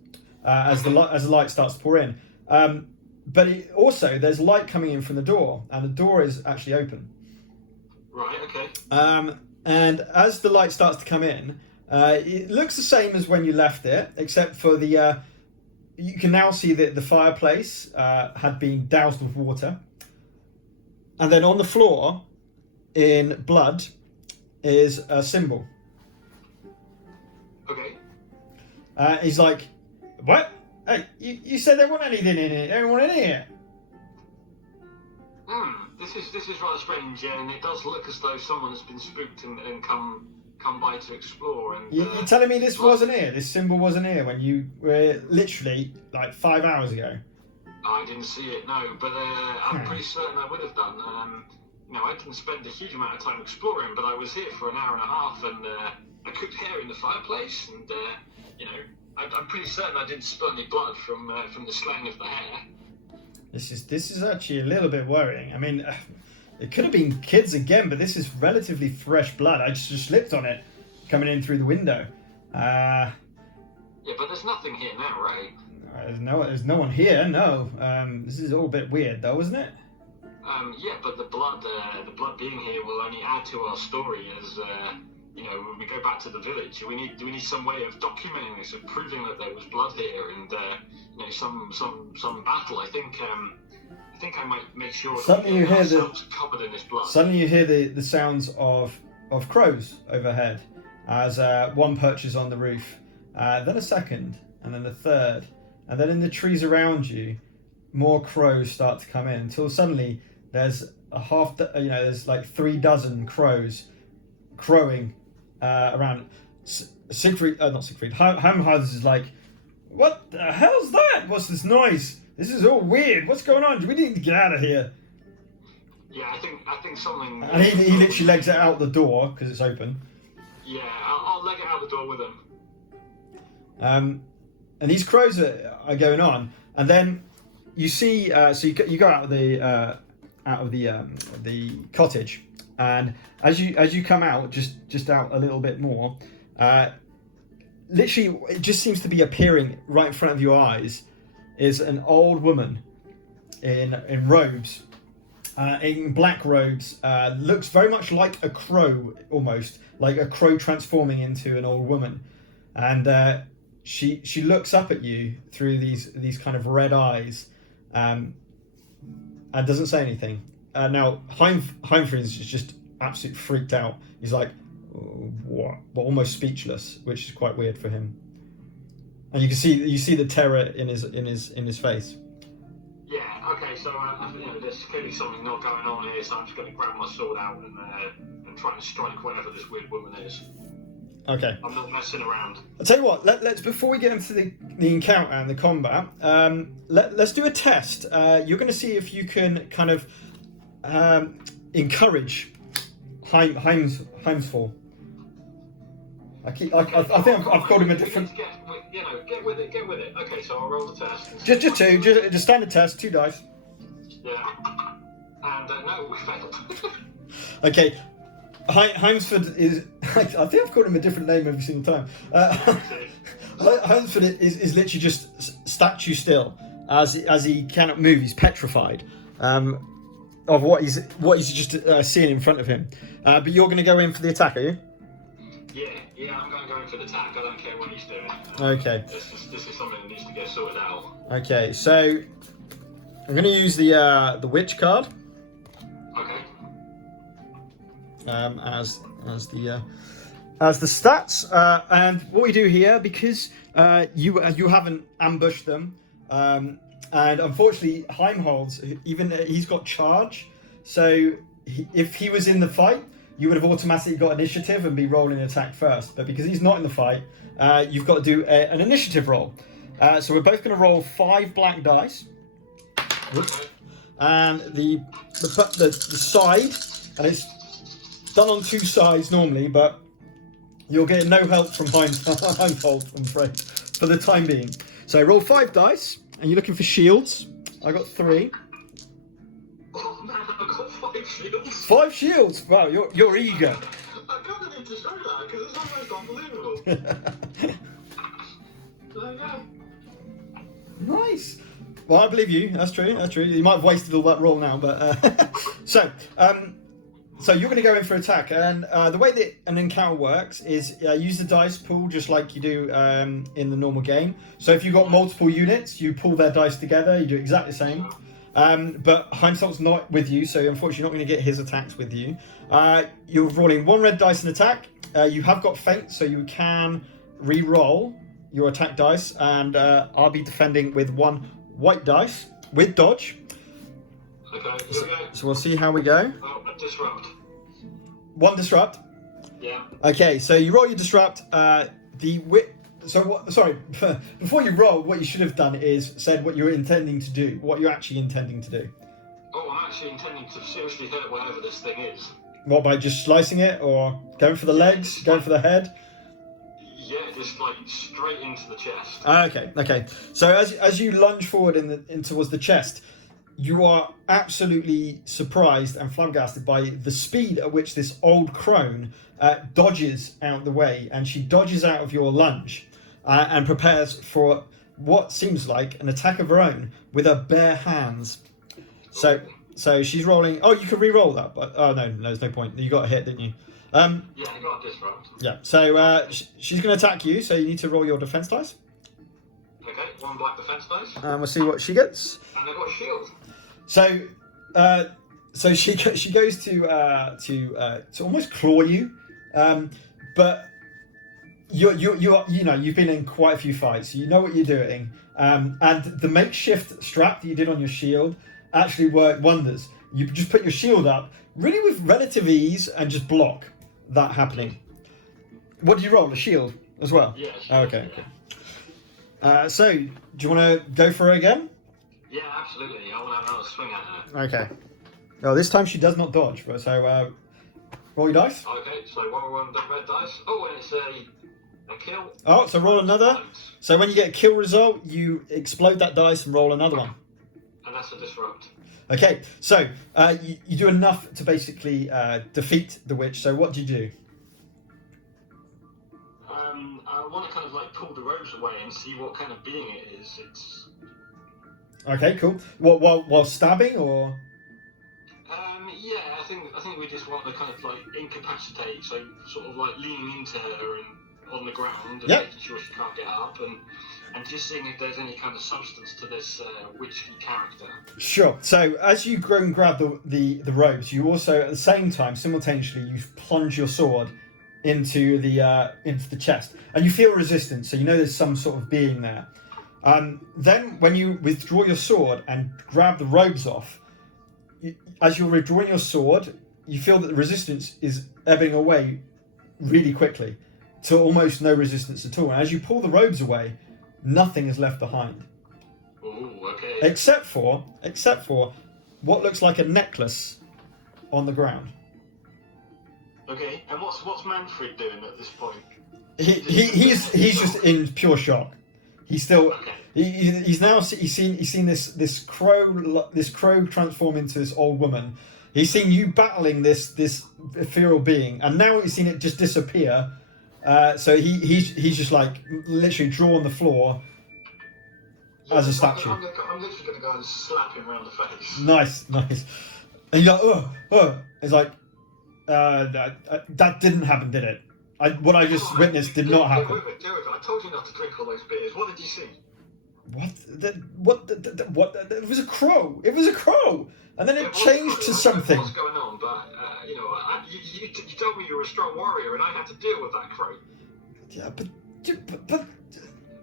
as the light starts to pour in. But there's light coming in from the door, and the door is actually open. Right, okay. And as the light starts to come in, it looks the same as when you left it, except for you can now see that the fireplace had been doused with water. And then on the floor, in blood, is a symbol. Okay. He's like, what? Hey, you said there wasn't anything in it. There wasn't in here. This is rather strange, and it does look as though someone's been spooked and come by to explore. And You're telling me this wasn't here? This symbol wasn't here when you were literally like 5 hours ago? I didn't see it, no, but I'm pretty certain I would have done. I didn't spend a huge amount of time exploring, but I was here for an hour and a half, and I cooked hair in the fireplace, and I'm pretty certain I didn't spill any blood from the slang of the hair. This is actually a little bit worrying. I mean, it could have been kids again, but this is relatively fresh blood. I just slipped on it coming in through the window. Yeah, but there's nothing here now, right? There's no one here. No. This is all a bit weird, though, isn't it? Yeah, but the blood being here will only add to our story as when we go back to the village. We need some way of documenting this, of proving that there was blood here, and some battle. I think I might make sure that we get ourselves covered in this blood. Suddenly you hear the sounds of crows overhead as one perches on the roof, then a second, and then a third, and then in the trees around you, more crows start to come in until suddenly there's there's like 3 dozen crows crowing around. Hamhaz is like, what the hell's that? What's this noise? This is all weird. What's going on? We need to get out of here. Yeah, I think something. And he literally legs it out the door because it's open. Yeah, I'll leg it out the door with him. And these crows are going on, and then you see. So you go out of the cottage, and as you come out, just out a little bit more, literally it just seems to be appearing right in front of your eyes is an old woman in robes, in black robes, looks very much like a crow, almost like a crow transforming into an old woman, and she looks up at you through these kind of red eyes, and doesn't say anything. Now Heinfried is just absolutely freaked out. He's like, what? But almost speechless, which is quite weird for him. And you see the terror in his face. Yeah. Okay. So there's clearly something not going on here. So I'm just going to grab my sword out and try to strike whatever this weird woman is. Okay. I'm not messing around. I'll tell you what. Let's before we get into the encounter and the combat, let's do a test. You're going to see if you can kind of encourage Heimsfall. I think I've called him a different. Get with it. Okay, so I'll roll the test. Just two, just standard test, 2 dice. Yeah. And no, we failed. Okay. Heimsford is. I think I've called him a different name every single time. Heimsford is literally just statue still, as he cannot move. He's petrified of what he's just seeing in front of him. But you're going to go in for the attack, are you? Yeah, I'm going to go in for the attack. I don't care what he's doing. Okay. This is something that needs to get sorted out. Okay, so I'm going to use the witch card. Okay. As the stats, and what we do here, because you haven't ambushed them, and unfortunately Heimholz, he's got charge, so if he was in the fight, you would have automatically got initiative and be rolling attack first. But because he's not in the fight, you've got to do an initiative roll. So we're both going to roll 5 black dice. Oops. And the side, and it's done on 2 sides normally, but you'll get no help from Heimholz, I'm afraid, for the time being. So roll 5 dice, and you're looking for shields. I got 3. shields. 5 shields. Wow, you're eager. I kind of need to show that because it's almost unbelievable. There you go. Nice. Well, I believe you. That's true. That's true. You might have wasted all that roll now, but so you're going to go in for attack, and the way that an encounter works is use the dice pool just like you do in the normal game. So if you've got multiple units, you pull their dice together. You do exactly the same. But Heimsalt's not with you, so unfortunately you're not going to get his attacks with you. You're rolling 1 red dice in attack. You have got feint, so you can re-roll your attack dice, and I'll be defending with 1 white dice with dodge. Okay, here we go. So we'll see how we go. Oh, a disrupt. 1 disrupt. Yeah. Okay, so you roll your disrupt. Sorry, before you roll, what you should have done is said what you're intending to do, what you're actually intending to do. Oh, I'm actually intending to seriously hurt whatever this thing is. What, by just slicing it, or going for the legs, going for the head? Yeah, just like straight into the chest. Okay. So as you lunge forward in towards the chest, you are absolutely surprised and flabbergasted by the speed at which this old crone dodges out the way, and she dodges out of your lunge and prepares for what seems like an attack of her own with her bare hands. So she's rolling. Oh, you can re-roll that, but no, there's no point. You got a hit, didn't you? Yeah, I got a disrupt. Yeah. So she's going to attack you. So you need to roll your defense dice. Okay, 1 black defense dice. And we'll see what she gets. And I got a shield. So she goes to almost claw you, but you've been in quite a few fights. You know what you're doing, and the makeshift strap that you did on your shield actually worked wonders. You just put your shield up really with relative ease and just block that happening. What do you roll? A shield as well? Yeah. Okay. So do you want to go for it again? Yeah, absolutely. I want to have another swing at her. Okay. Well, this time she does not dodge, but so roll your dice. Okay, so roll the red dice. Oh, and it's a kill. Oh, so roll another. So when you get a kill result, you explode that dice and roll another one. And that's a disrupt. Okay, so you do enough to basically defeat the witch. So what do you do? I want to kind of like pull the robes away and see what kind of being it is. It's. Okay, cool. While stabbing or? Yeah, I think we just want to kind of like incapacitate, so sort of like leaning into her and on the ground and making sure she can't get up and just seeing if there's any kind of substance to this witchy character. Sure. So as you go and grab the robes, you also at the same time simultaneously you plunge your sword into the chest, and you feel resistance. So you know there's some sort of being there. Then when you withdraw your sword and grab the robes off, as you're withdrawing your sword, you feel that the resistance is ebbing away really quickly to almost no resistance at all. And as you pull the robes away, nothing is left behind. Ooh, okay. Except for what looks like a necklace on the ground. Okay, and what's Manfred doing at this point? He's just in pure shock. He's still he's seen this crow transform into this old woman. He's seen you battling this ethereal being, and now he's seen it just disappear. So he's just like literally drawn on the floor as a statue. I'm literally going to go and slap him around the face. Nice. And you're like, It's like, that didn't happen, did it? What I just witnessed did not happen. Deal with it. I told you not to drink all those beers. What did you see? What? It was a crow. It was a crow. And then it changed to something. What's going on? But, you told me you were a strong warrior and I had to deal with that crow. Yeah, but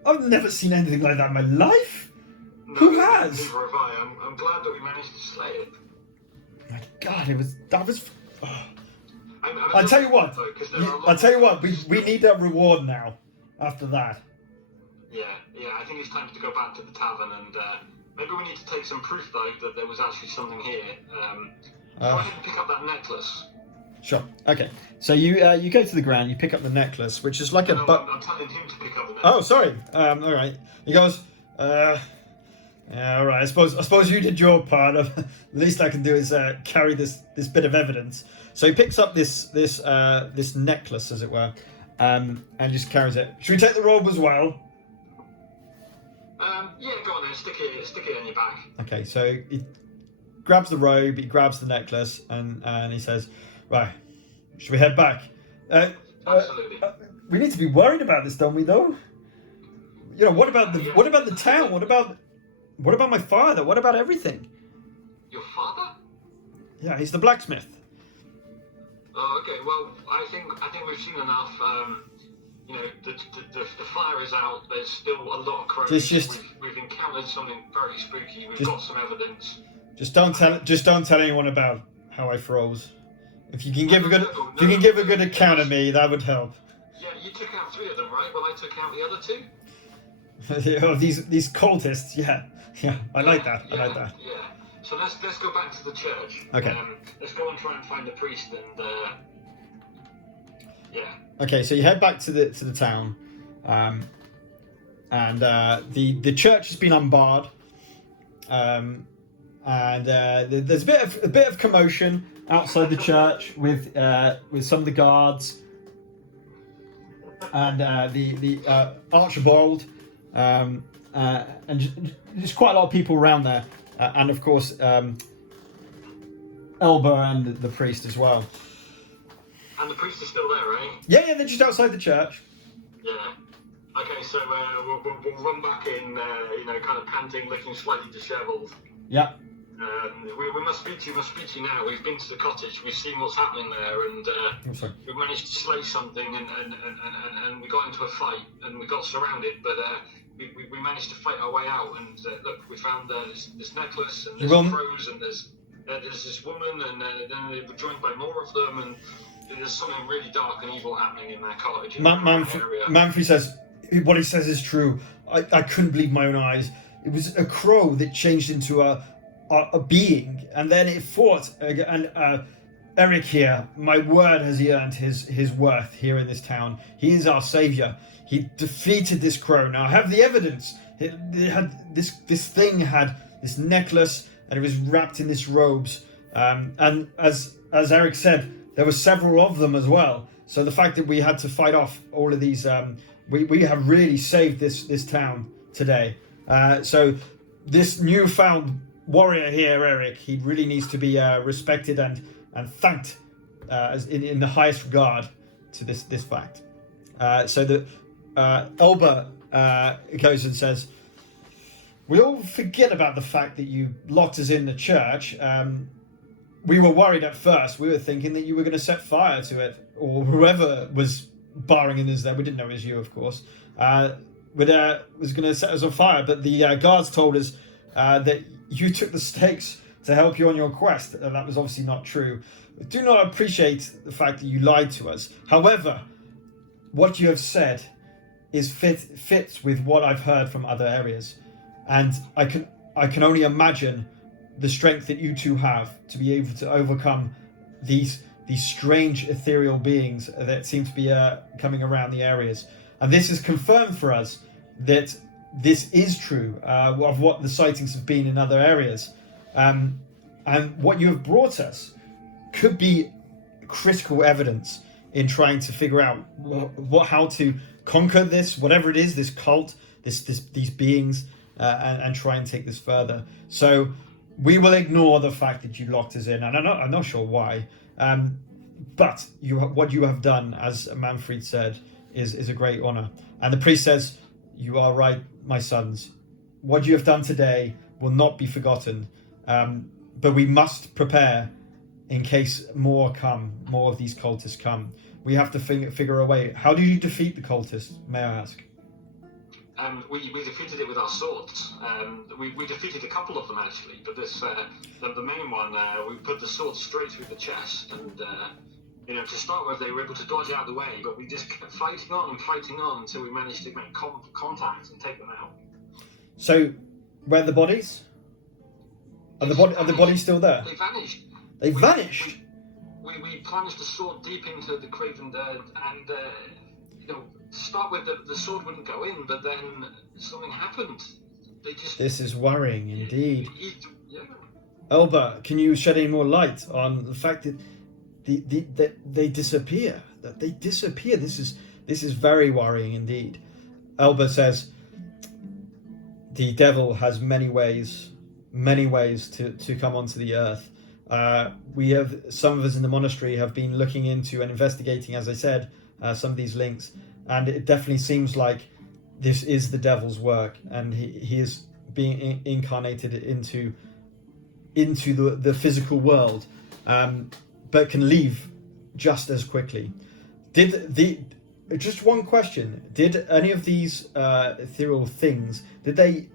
I've never seen anything like that in my life. No, Who has? Neither have I. I'm glad that we managed to slay it. My God, that was. Oh. I'll tell you what. We need a reward now. After that. Yeah. I think it's time to go back to the tavern and maybe we need to take some proof though that there was actually something here. Go ahead and pick up that necklace. Sure. Okay. So you go to the ground. You pick up the necklace, which is like I'm telling him to pick up the necklace. Oh, sorry. All right. He goes. Yeah, all right. I suppose you did your part. The least I can do is carry this bit of evidence. So he picks up this necklace, as it were, and just carries it. Should we take the robe as well? Yeah, go on then. Stick it in your back. Okay. So he grabs the robe, he grabs the necklace, and he says, "Right, should we head back?" Absolutely. We need to be worried about this, don't we? Though. You know, what about the town? What about my father? What about everything? Your father? Yeah, he's the blacksmith. Oh, okay. Well, I think we've seen enough. You know, the fire is out. There's still a lot of crows. We've encountered something very spooky. We've got some evidence. Just don't tell anyone about how I froze. If you can give a good account of me, that would help. Yeah, you took out 3 of them, right? Well, I took out the other 2. Oh, these cultists, yeah, I like that. Yeah. So let's go back to the church. Okay. Let's go and try and find the priest and yeah. Okay, so you head back to the town, and the church has been unbarred, and there's a bit of commotion outside the church with some of the guards and the Archibald. And just quite a lot of people around there, and of course Elba and the priest as well. And the priest is still there, right? Yeah, they're just outside the church. Yeah. Okay, so we'll run back in, kind of panting, looking slightly dishevelled. Yeah. We must speak to you now. We've been to the cottage. We've seen what's happening there, and we've managed to slay something, and we got into a fight, and we got surrounded, but we managed to fight our way out. And look, we found this necklace, and there's crows, and there's this woman, and then they were joined by more of them, and there's something really dark and evil happening in that cottage. Manfred says, what he says is true. I couldn't believe my own eyes. It was a crow that changed into a being, and then it fought. And Eric here, my word, has he earned his worth here in this town. He is our savior. He defeated this crow. Now I have the evidence. It had this thing had this necklace, and it was wrapped in this robes. And as Eric said, there were several of them as well. So the fact that we had to fight off all of these, we have really saved this town today. So this newfound warrior here, Eric, he really needs to be respected and thanked as in the highest regard to this fact. So that Elba goes and says, we all forget about the fact that you locked us in the church. We were worried at first. We were thinking that you were going to set fire to it, or whoever was barring in us there. We didn't know it was you, of course. But was going to set us on fire. But the guards told us that you took the stakes to help you on your quest, and that was obviously not true. We do not appreciate the fact that you lied to us. However, what you have said is fits with what I've heard from other areas, and I can only imagine the strength that you two have to be able to overcome these strange ethereal beings that seem to be coming around the areas. And this is confirmed for us that this is true of what the sightings have been in other areas. And what you have brought us could be critical evidence in trying to figure out how to conquer this, whatever it is, this cult, these beings, and try and take this further. So we will ignore the fact that you locked us in, and I'm not sure why. But what you have done, as Manfred said, is a great honor. And the priest says, you are right, my sons. What you have done today will not be forgotten. But we must prepare in case more of these cultists come. We have to figure a way. How did you defeat the cultists, may I ask? We defeated it with our swords. We defeated a couple of them actually, but the main one, we put the sword straight through the chest, and to start with, they were able to dodge out of the way, but we just kept fighting on until we managed to make contact and take them out. So, where are the bodies? Are the bodies still there? They vanished. They vanished. We plunged the sword deep into the craven dead, and to start with, the sword wouldn't go in, but then something happened. They just. This is worrying indeed. Yeah. Elba, can you shed any more light on the fact that they disappear? That they disappear. This is very worrying indeed. Elba says the devil has many ways to come onto the earth. We have, some of us in the monastery have been looking into and investigating, as I said, some of these links, and it definitely seems like this is the devil's work, and he is being incarnated into the physical world, but can leave just as quickly. Just one question: did any of these ethereal things, did they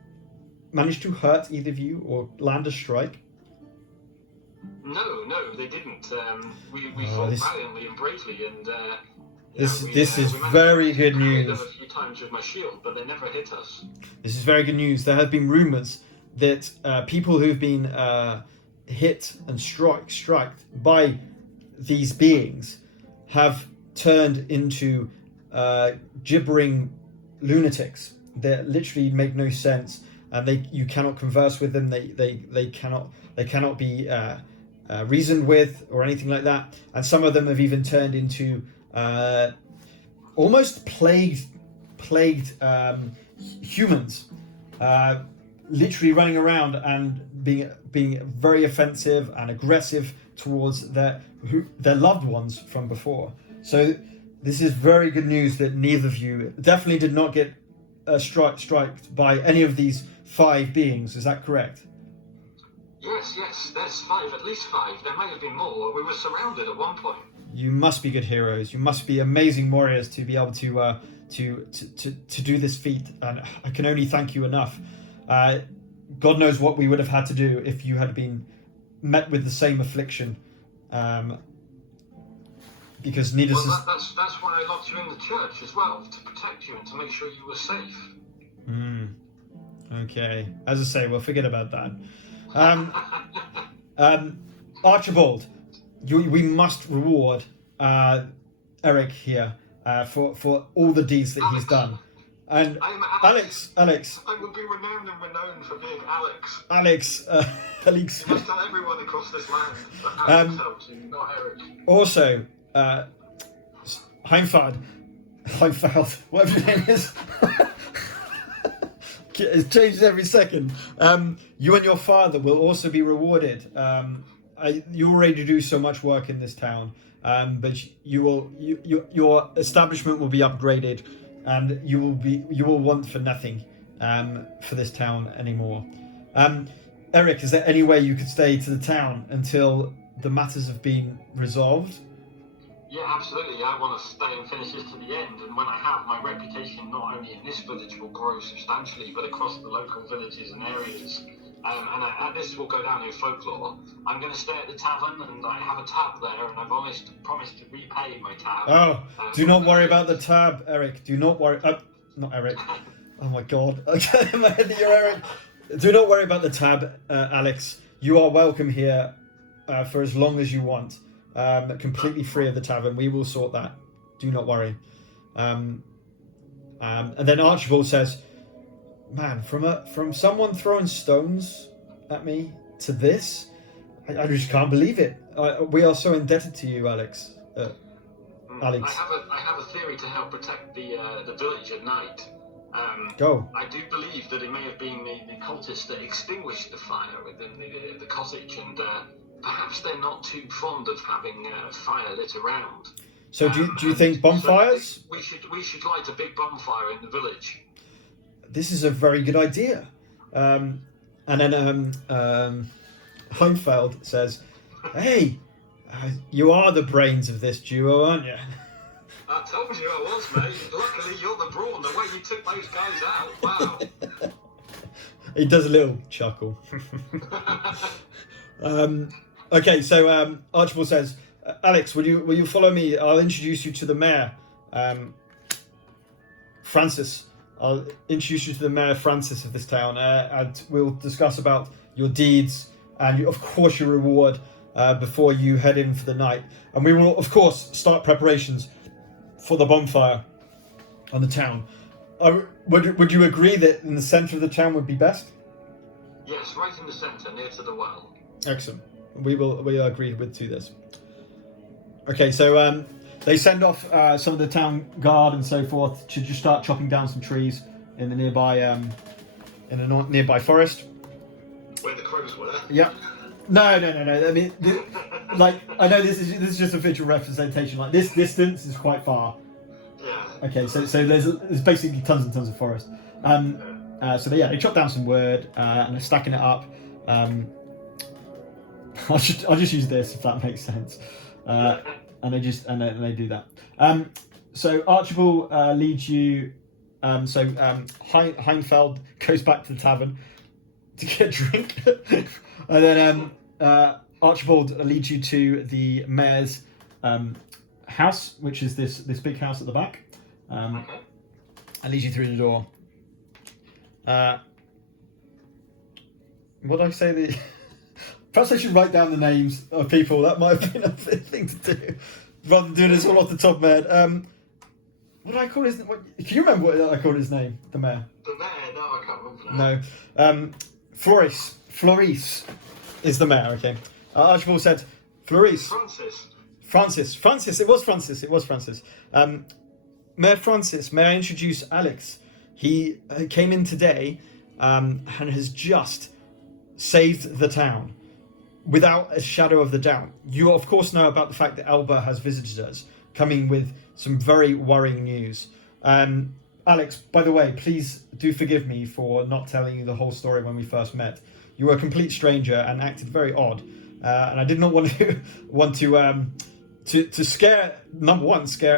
manage to hurt either of you or land a strike? No, they didn't. We fought valiantly and bravely, and this is very good news. Them a few times with my shield, but they never hit us. This is very good news. There have been rumours that people who've been hit and struck by these beings have turned into gibbering lunatics that literally make no sense, and you cannot converse with them. They cannot be reasoned with or anything like that. And some of them have even turned into almost plagued humans, literally running around and being very offensive and aggressive towards their loved ones from before. So this is very good news that neither of you definitely did not get struck by any of these 5 beings. Is that correct? Yes, there's 5, at least 5. There may have been more. We were surrounded at one point. You must be good heroes. You must be amazing warriors to be able to do this feat, and I can only thank you enough. God knows what we would have had to do if you had been met with the same affliction. Because needless that's why I locked you in the church as well, to protect you and to make sure you were safe. Okay. As I say, we'll forget about that. Archibald, we must reward Eric here for all the deeds that he's done. And Alex. I will be renowned for being Alex. Alex. You must tell everyone across this land that Alex helped you, not Eric. Also, Heimfeld, whatever your name is. It changes every second. You and your father will also be rewarded. You already do so much work in this town, but your establishment will be upgraded, and you will want for nothing for this town anymore. Eric, is there any way you could stay to the town until the matters have been resolved? Yeah, absolutely. I want to stay and finish this to the end, and when I have, my reputation not only in this village will grow substantially, but across the local villages and areas. And this will go down in folklore. I'm going to stay at the tavern, and I have a tab there, and I've promised to repay my tab. Oh, do not worry about the tab, Eric. Do not worry. Not Eric. Oh my God. Okay, in my head that you're Eric. Do not worry about the tab, Alex. You are welcome here for as long as you want. Completely free of the tavern. We will sort that. Do not worry. And then Archibald says, "Man, from someone throwing stones at me to this, I just can't believe it. We are so indebted to you, Alex." Alex. I have a theory to help protect the village at night. Go. I do believe that it may have been the cultists that extinguished the fire within the cottage, and perhaps they're not too fond of having fire lit around. So do you think bonfires? So we should light a big bonfire in the village. This is a very good idea. And then Heimfeld says, "Hey, you are the brains of this duo, aren't you?" I told you I was, mate. Luckily, you're the brawn. The way you took those guys out, wow. He does a little chuckle. Okay, so Archibald says, "Alex, will you follow me? I'll introduce you to the mayor, Francis. I'll introduce you to the mayor, Francis, of this town, and we'll discuss about your deeds and, of course, your reward before you head in for the night. And we will, of course, start preparations for the bonfire on the town." would you agree that in the centre of the town would be best? Yes, right in the centre, near to the well. Excellent. We agreed to this. Okay, so they send off some of the town guard and so forth to just start chopping down some trees in the nearby forest. Where the crows were. Yeah. No. I mean, like, I know this is just a visual representation. Like, this distance is quite far. Yeah. Okay, so there's basically tons and tons of forest. So they chop down some wood and they're stacking it up. I'll just use this if that makes sense. And they do that. So Archibald leads you. Heinfeld goes back to the tavern to get a drink, and then Archibald leads you to the mayor's house, which is this big house at the back, and leads you through the door. What did I say? Perhaps I should write down the names of people. That might have been a good thing to do, rather than doing this all off the top of my head. What did I call his name? Can you remember what I called his name? The mayor? The mayor? No, I can't remember now. No. Floris is the mayor, okay. Archibald said, Floris. Francis. It was Francis. Mayor Francis, may I introduce Alex? He came in today and has just saved the town without a shadow of the doubt. You, of course, know about the fact that Elba has visited us, coming with some very worrying news. Alex, by the way, please do forgive me for not telling you the whole story when we first met. You were a complete stranger and acted very odd, and I did not want to scare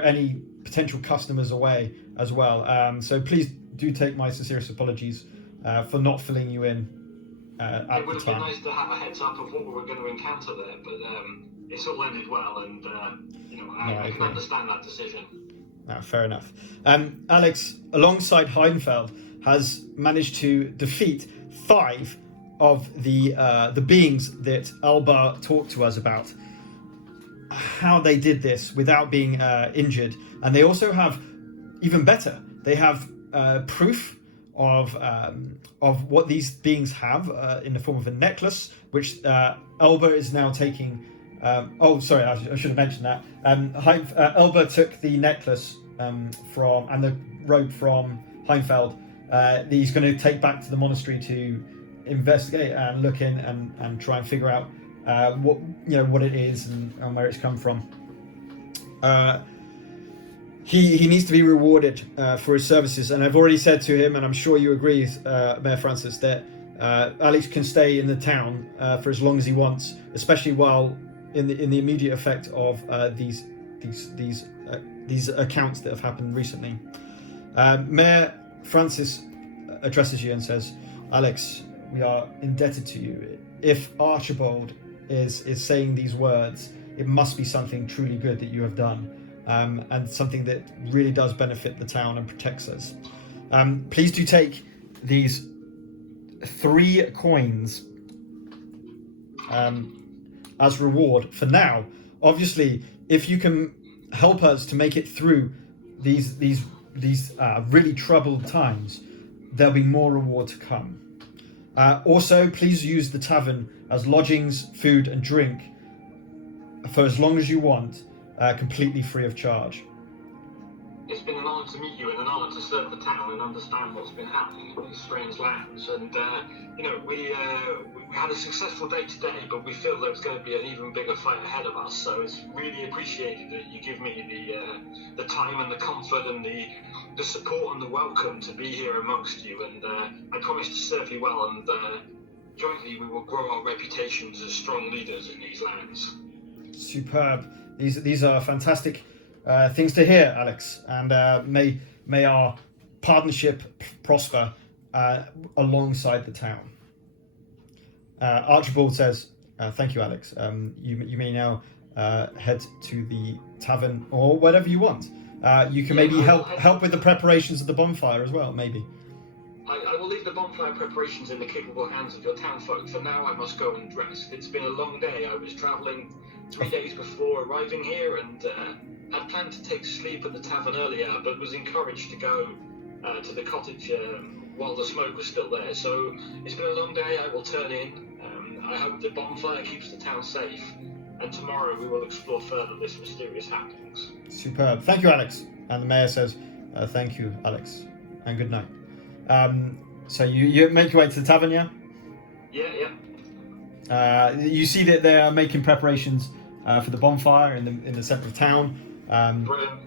any potential customers away as well. So please do take my sincerest apologies for not filling you in at the time. It would have been nice to have a heads up of what we were going to encounter there, but it's all ended well, and I can understand that decision. No, fair enough. Alex, alongside Heinfeld, has managed to defeat 5 of the beings that Alba talked to us about. How they did this without being injured, and they also have, even better, they have proof of what these beings have in the form of a necklace, which Elba is now taking. I should have mentioned that. Elba took the necklace and the robe from Heinfeld. He's going to take back to the monastery to investigate and look in and try and figure out what it is and where it's come from. He needs to be rewarded for his services, and I've already said to him, and I'm sure you agree, Mayor Francis, that Alex can stay in the town for as long as he wants, especially while in the immediate effect of these accounts that have happened recently. Mayor Francis addresses you and says, Alex, we are indebted to you. If Archibald is saying these words, it must be something truly good that you have done. And something that really does benefit the town and protects us. Please do take these 3 coins as reward for now. Obviously, if you can help us to make it through these really troubled times, there'll be more reward to come. Also, please use the tavern as lodgings, food, and drink for as long as you want. Completely free of charge. It's been an honour to meet you and an honour to serve the town and understand what's been happening in these strange lands. And we had a successful day today, but we feel there's going to be an even bigger fight ahead of us. So it's really appreciated that you give me the time and the comfort and the support and the welcome to be here amongst you. And I promise to serve you well, and jointly we will grow our reputations as strong leaders in these lands. Superb. These are fantastic things to hear, Alex, and may our partnership prosper alongside the town. Archibald says, "Thank you, Alex. You may now head to the tavern or whatever you want. You can maybe help with the preparations of the bonfire as well, maybe." I will leave the bonfire preparations in the capable hands of your townfolk. For now, I must go and rest. It's been a long day. I was travelling 3 days before arriving here, and had planned to take sleep at the tavern earlier, but was encouraged to go to the cottage while the smoke was still there. So it's been a long day. I will turn in. I hope the bonfire keeps the town safe. And tomorrow we will explore further this mysterious happenings. Superb. Thank you, Alex. And the mayor says, thank you, Alex, and good night. So you make your way to the tavern, yeah? Yeah. You see that they are making preparations for the bonfire in the centre of town. Brilliant.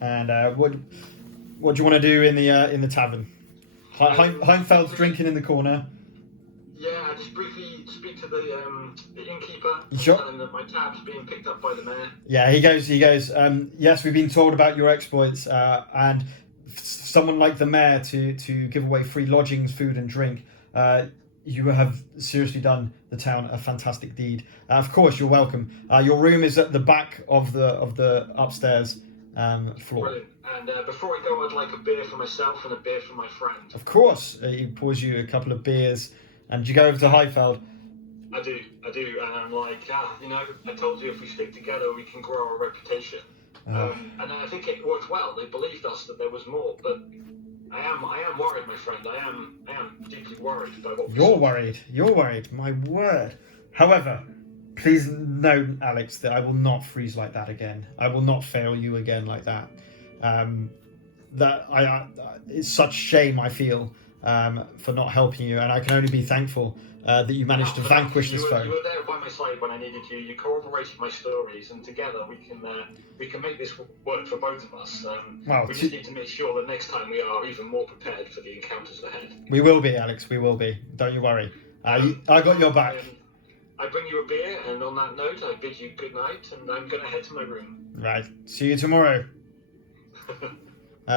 And what do you want to do in the tavern? Heinfeld's drinking in the corner. Yeah, I just briefly speak to the innkeeper. Sure. Tell him that my tab's being picked up by the mayor. Yeah, he goes. Yes, we've been told about your exploits, and someone like the mayor to give away free lodgings, food, and drink. You have seriously done the town a fantastic deed. Of course, you're welcome. Your room is at the back of the upstairs floor. Brilliant. And before I go, I'd like a beer for myself and a beer for my friend. Of course, he pours you a couple of beers, and you go over to Heifeld. I do, and I'm like, I told you if we stick together, we can grow our reputation. And I think it worked well. They believed us that there was more, but I am worried, my friend. I am deeply worried by what. You're worried. My word. However, please know, Alex, that I will not freeze like that again. I will not fail you again like that. It's such shame I feel for not helping you, and I can only be thankful that you managed to vanquish this foe. You were there by my side when I needed you. You corroborated my stories, and together we can make this work for both of us. We just need to make sure that next time we are even more prepared for the encounters ahead. We will be, Alex. We will be. Don't you worry. I got your back. I bring you a beer, and on that note, I bid you good night, and I'm going to head to my room. Right. See you tomorrow.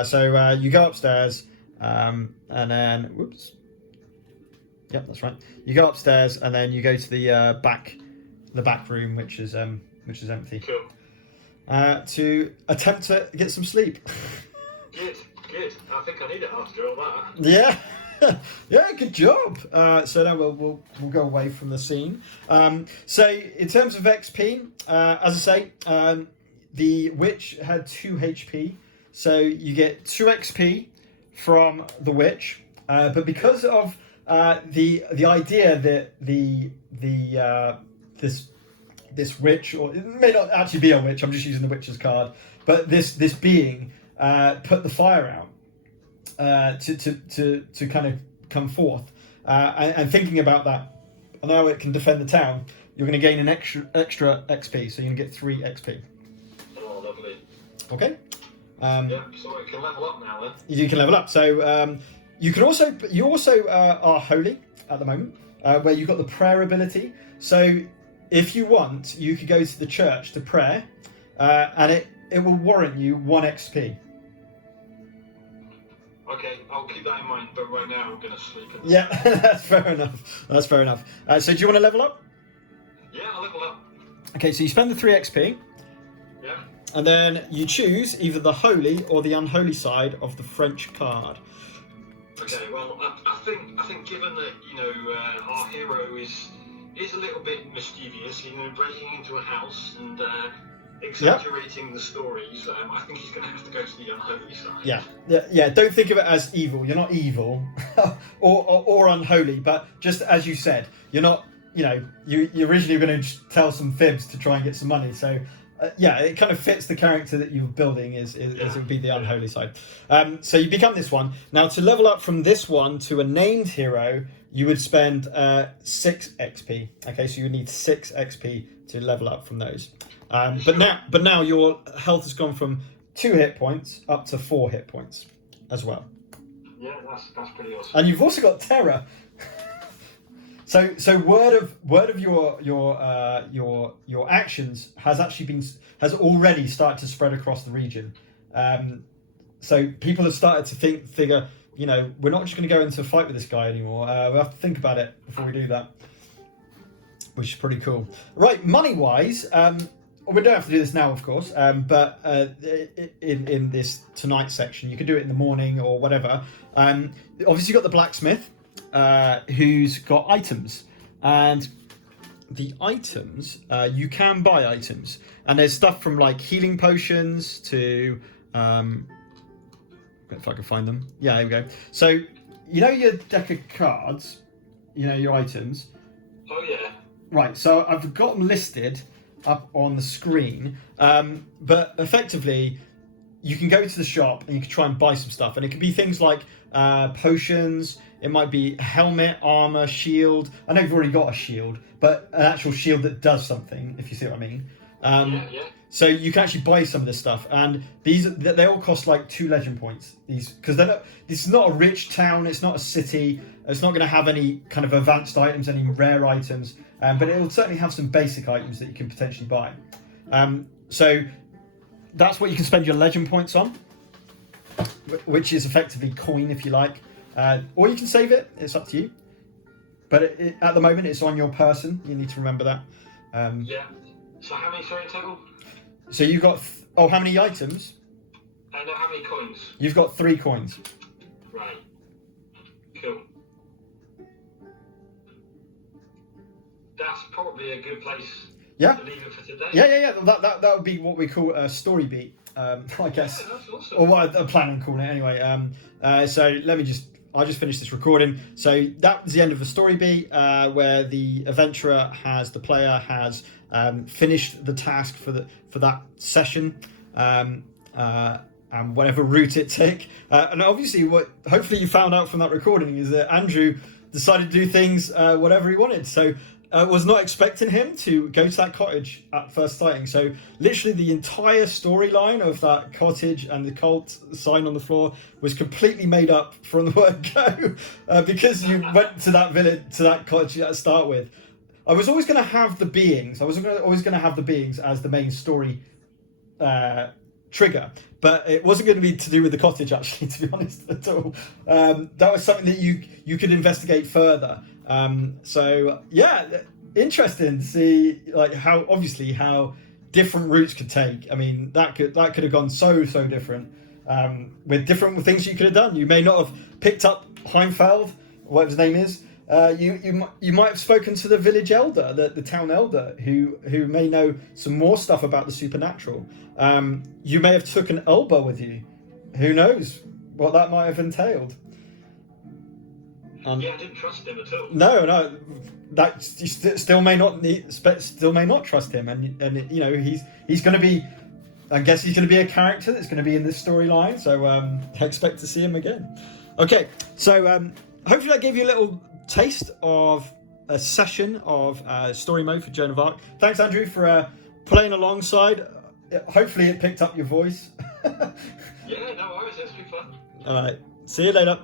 So you go upstairs, and then whoops. Yep, that's right. You go upstairs, and then you go to the back room, which is empty. Cool. To attempt to get some sleep. Good. I think I need it after all that. Yeah. Yeah, good job. So now we'll go away from the scene. So in terms of XP, as I say, the witch had 2 HP, so you get 2 XP from the witch. But because of the idea that this witch, or it may not actually be a witch, I'm just using the witch's card, but this being put the fire out. To kind of come forth, and thinking about that, and how it can defend the town, you're going to gain an extra XP, so you're going to get 3 XP. Oh, lovely. Okay. Yeah, so I can level up now then. You can level up. So you also are holy at the moment, where you've got the prayer ability. So if you want, you could go to the church to pray, and it will warrant you 1 XP. Okay, I'll keep that in mind, but right now I'm going to sleep. Yeah, that's fair enough. So do you want to level up? Yeah, I'll level up. Okay, so you spend the 3 XP. Yeah. And then you choose either the holy or the unholy side of the French card. Okay, well, I think given that, our hero is a little bit mischievous, breaking into a house and exaggerating the stories, I think he's going to have to go to the unholy side. Yeah. Don't think of it as evil. You're not evil or unholy, but just as you said, you're not. You originally were going to tell some fibs to try and get some money. So it kind of fits the character that you're building. Is it would be the unholy side. So you become this one now. To level up from this one to a named hero, you would spend 6 XP. Okay, so you would need 6 XP to level up from those. But now your health has gone from 2 hit points up to 4 hit points as well. Yeah, that's pretty awesome. And you've also got terror. So word of your actions has already started to spread across the region. So people have started to figure, we're not just going to go into a fight with this guy anymore. We have to think about it before we do that, which is pretty cool. Right, money wise. We don't have to do this now, of course, but in this tonight section, you can do it in the morning or whatever. Obviously, you've got the blacksmith, who's got items. And the items, you can buy items. And there's stuff from like healing potions to... I'm going to if I can find them. Yeah, there we go. So, you know your deck of cards, you know your items. Oh yeah. Right. So I've got them listed up on the screen, but effectively, you can go to the shop and you can try and buy some stuff, and it could be things like potions. It might be helmet, armor, shield. I know you've already got a shield, but an actual shield that does something, if you see what I mean. Yeah. So you can actually buy some of this stuff, and they all cost like 2 legend points. These because they're not. This is not a rich town. It's not a city. It's not going to have any kind of advanced items, any rare items, but it will certainly have some basic items that you can potentially buy. So that's what you can spend your legend points on, which is effectively coin, if you like, or you can save it. It's up to you. But at the moment, it's on your person. You need to remember that. Yeah. So how many, sorry, total? So you've got how many items? No, how many coins? You've got 3 coins. Right. Cool. That's probably a good place Yeah. to leave it for today. Yeah. That would be what we call a story beat, I guess. Yeah, that's awesome. Or what I'm planning on calling it anyway. So I'll just finish this recording. So that was the end of the story beat, where the player has finished the task for that session, and whatever route it took. And obviously, what hopefully you found out from that recording is that Andrew decided to do things whatever he wanted. So was not expecting him to go to that cottage at first sighting. So literally the entire storyline of that cottage and the cult sign on the floor was completely made up from the word go, because you went to that village, to that cottage to start with. I was always going to have the beings. Always going to have the beings as the main story trigger, but it wasn't going to be to do with the cottage, actually, to be honest, at all. That was something that you could investigate further. So yeah, interesting to see like how different routes could take. I mean, that could have gone so different, with different things you could have done. You may not have picked up Heimfeld, whatever his name is. You might have spoken to the village elder, the town elder, who may know some more stuff about the supernatural. You may have took an elbow with you. Who knows what that might have entailed. Yeah, I didn't trust him at all. No, that you still may not trust him, and you know he's going to be. I guess he's going to be a character that's going to be in this storyline. So expect to see him again. Okay, so hopefully that gave you a little taste of a session of story mode for Joan of Arc. Thanks, Andrew, for playing alongside. Hopefully it picked up your voice. Yeah, no worries. It's been fun. All right, see you later.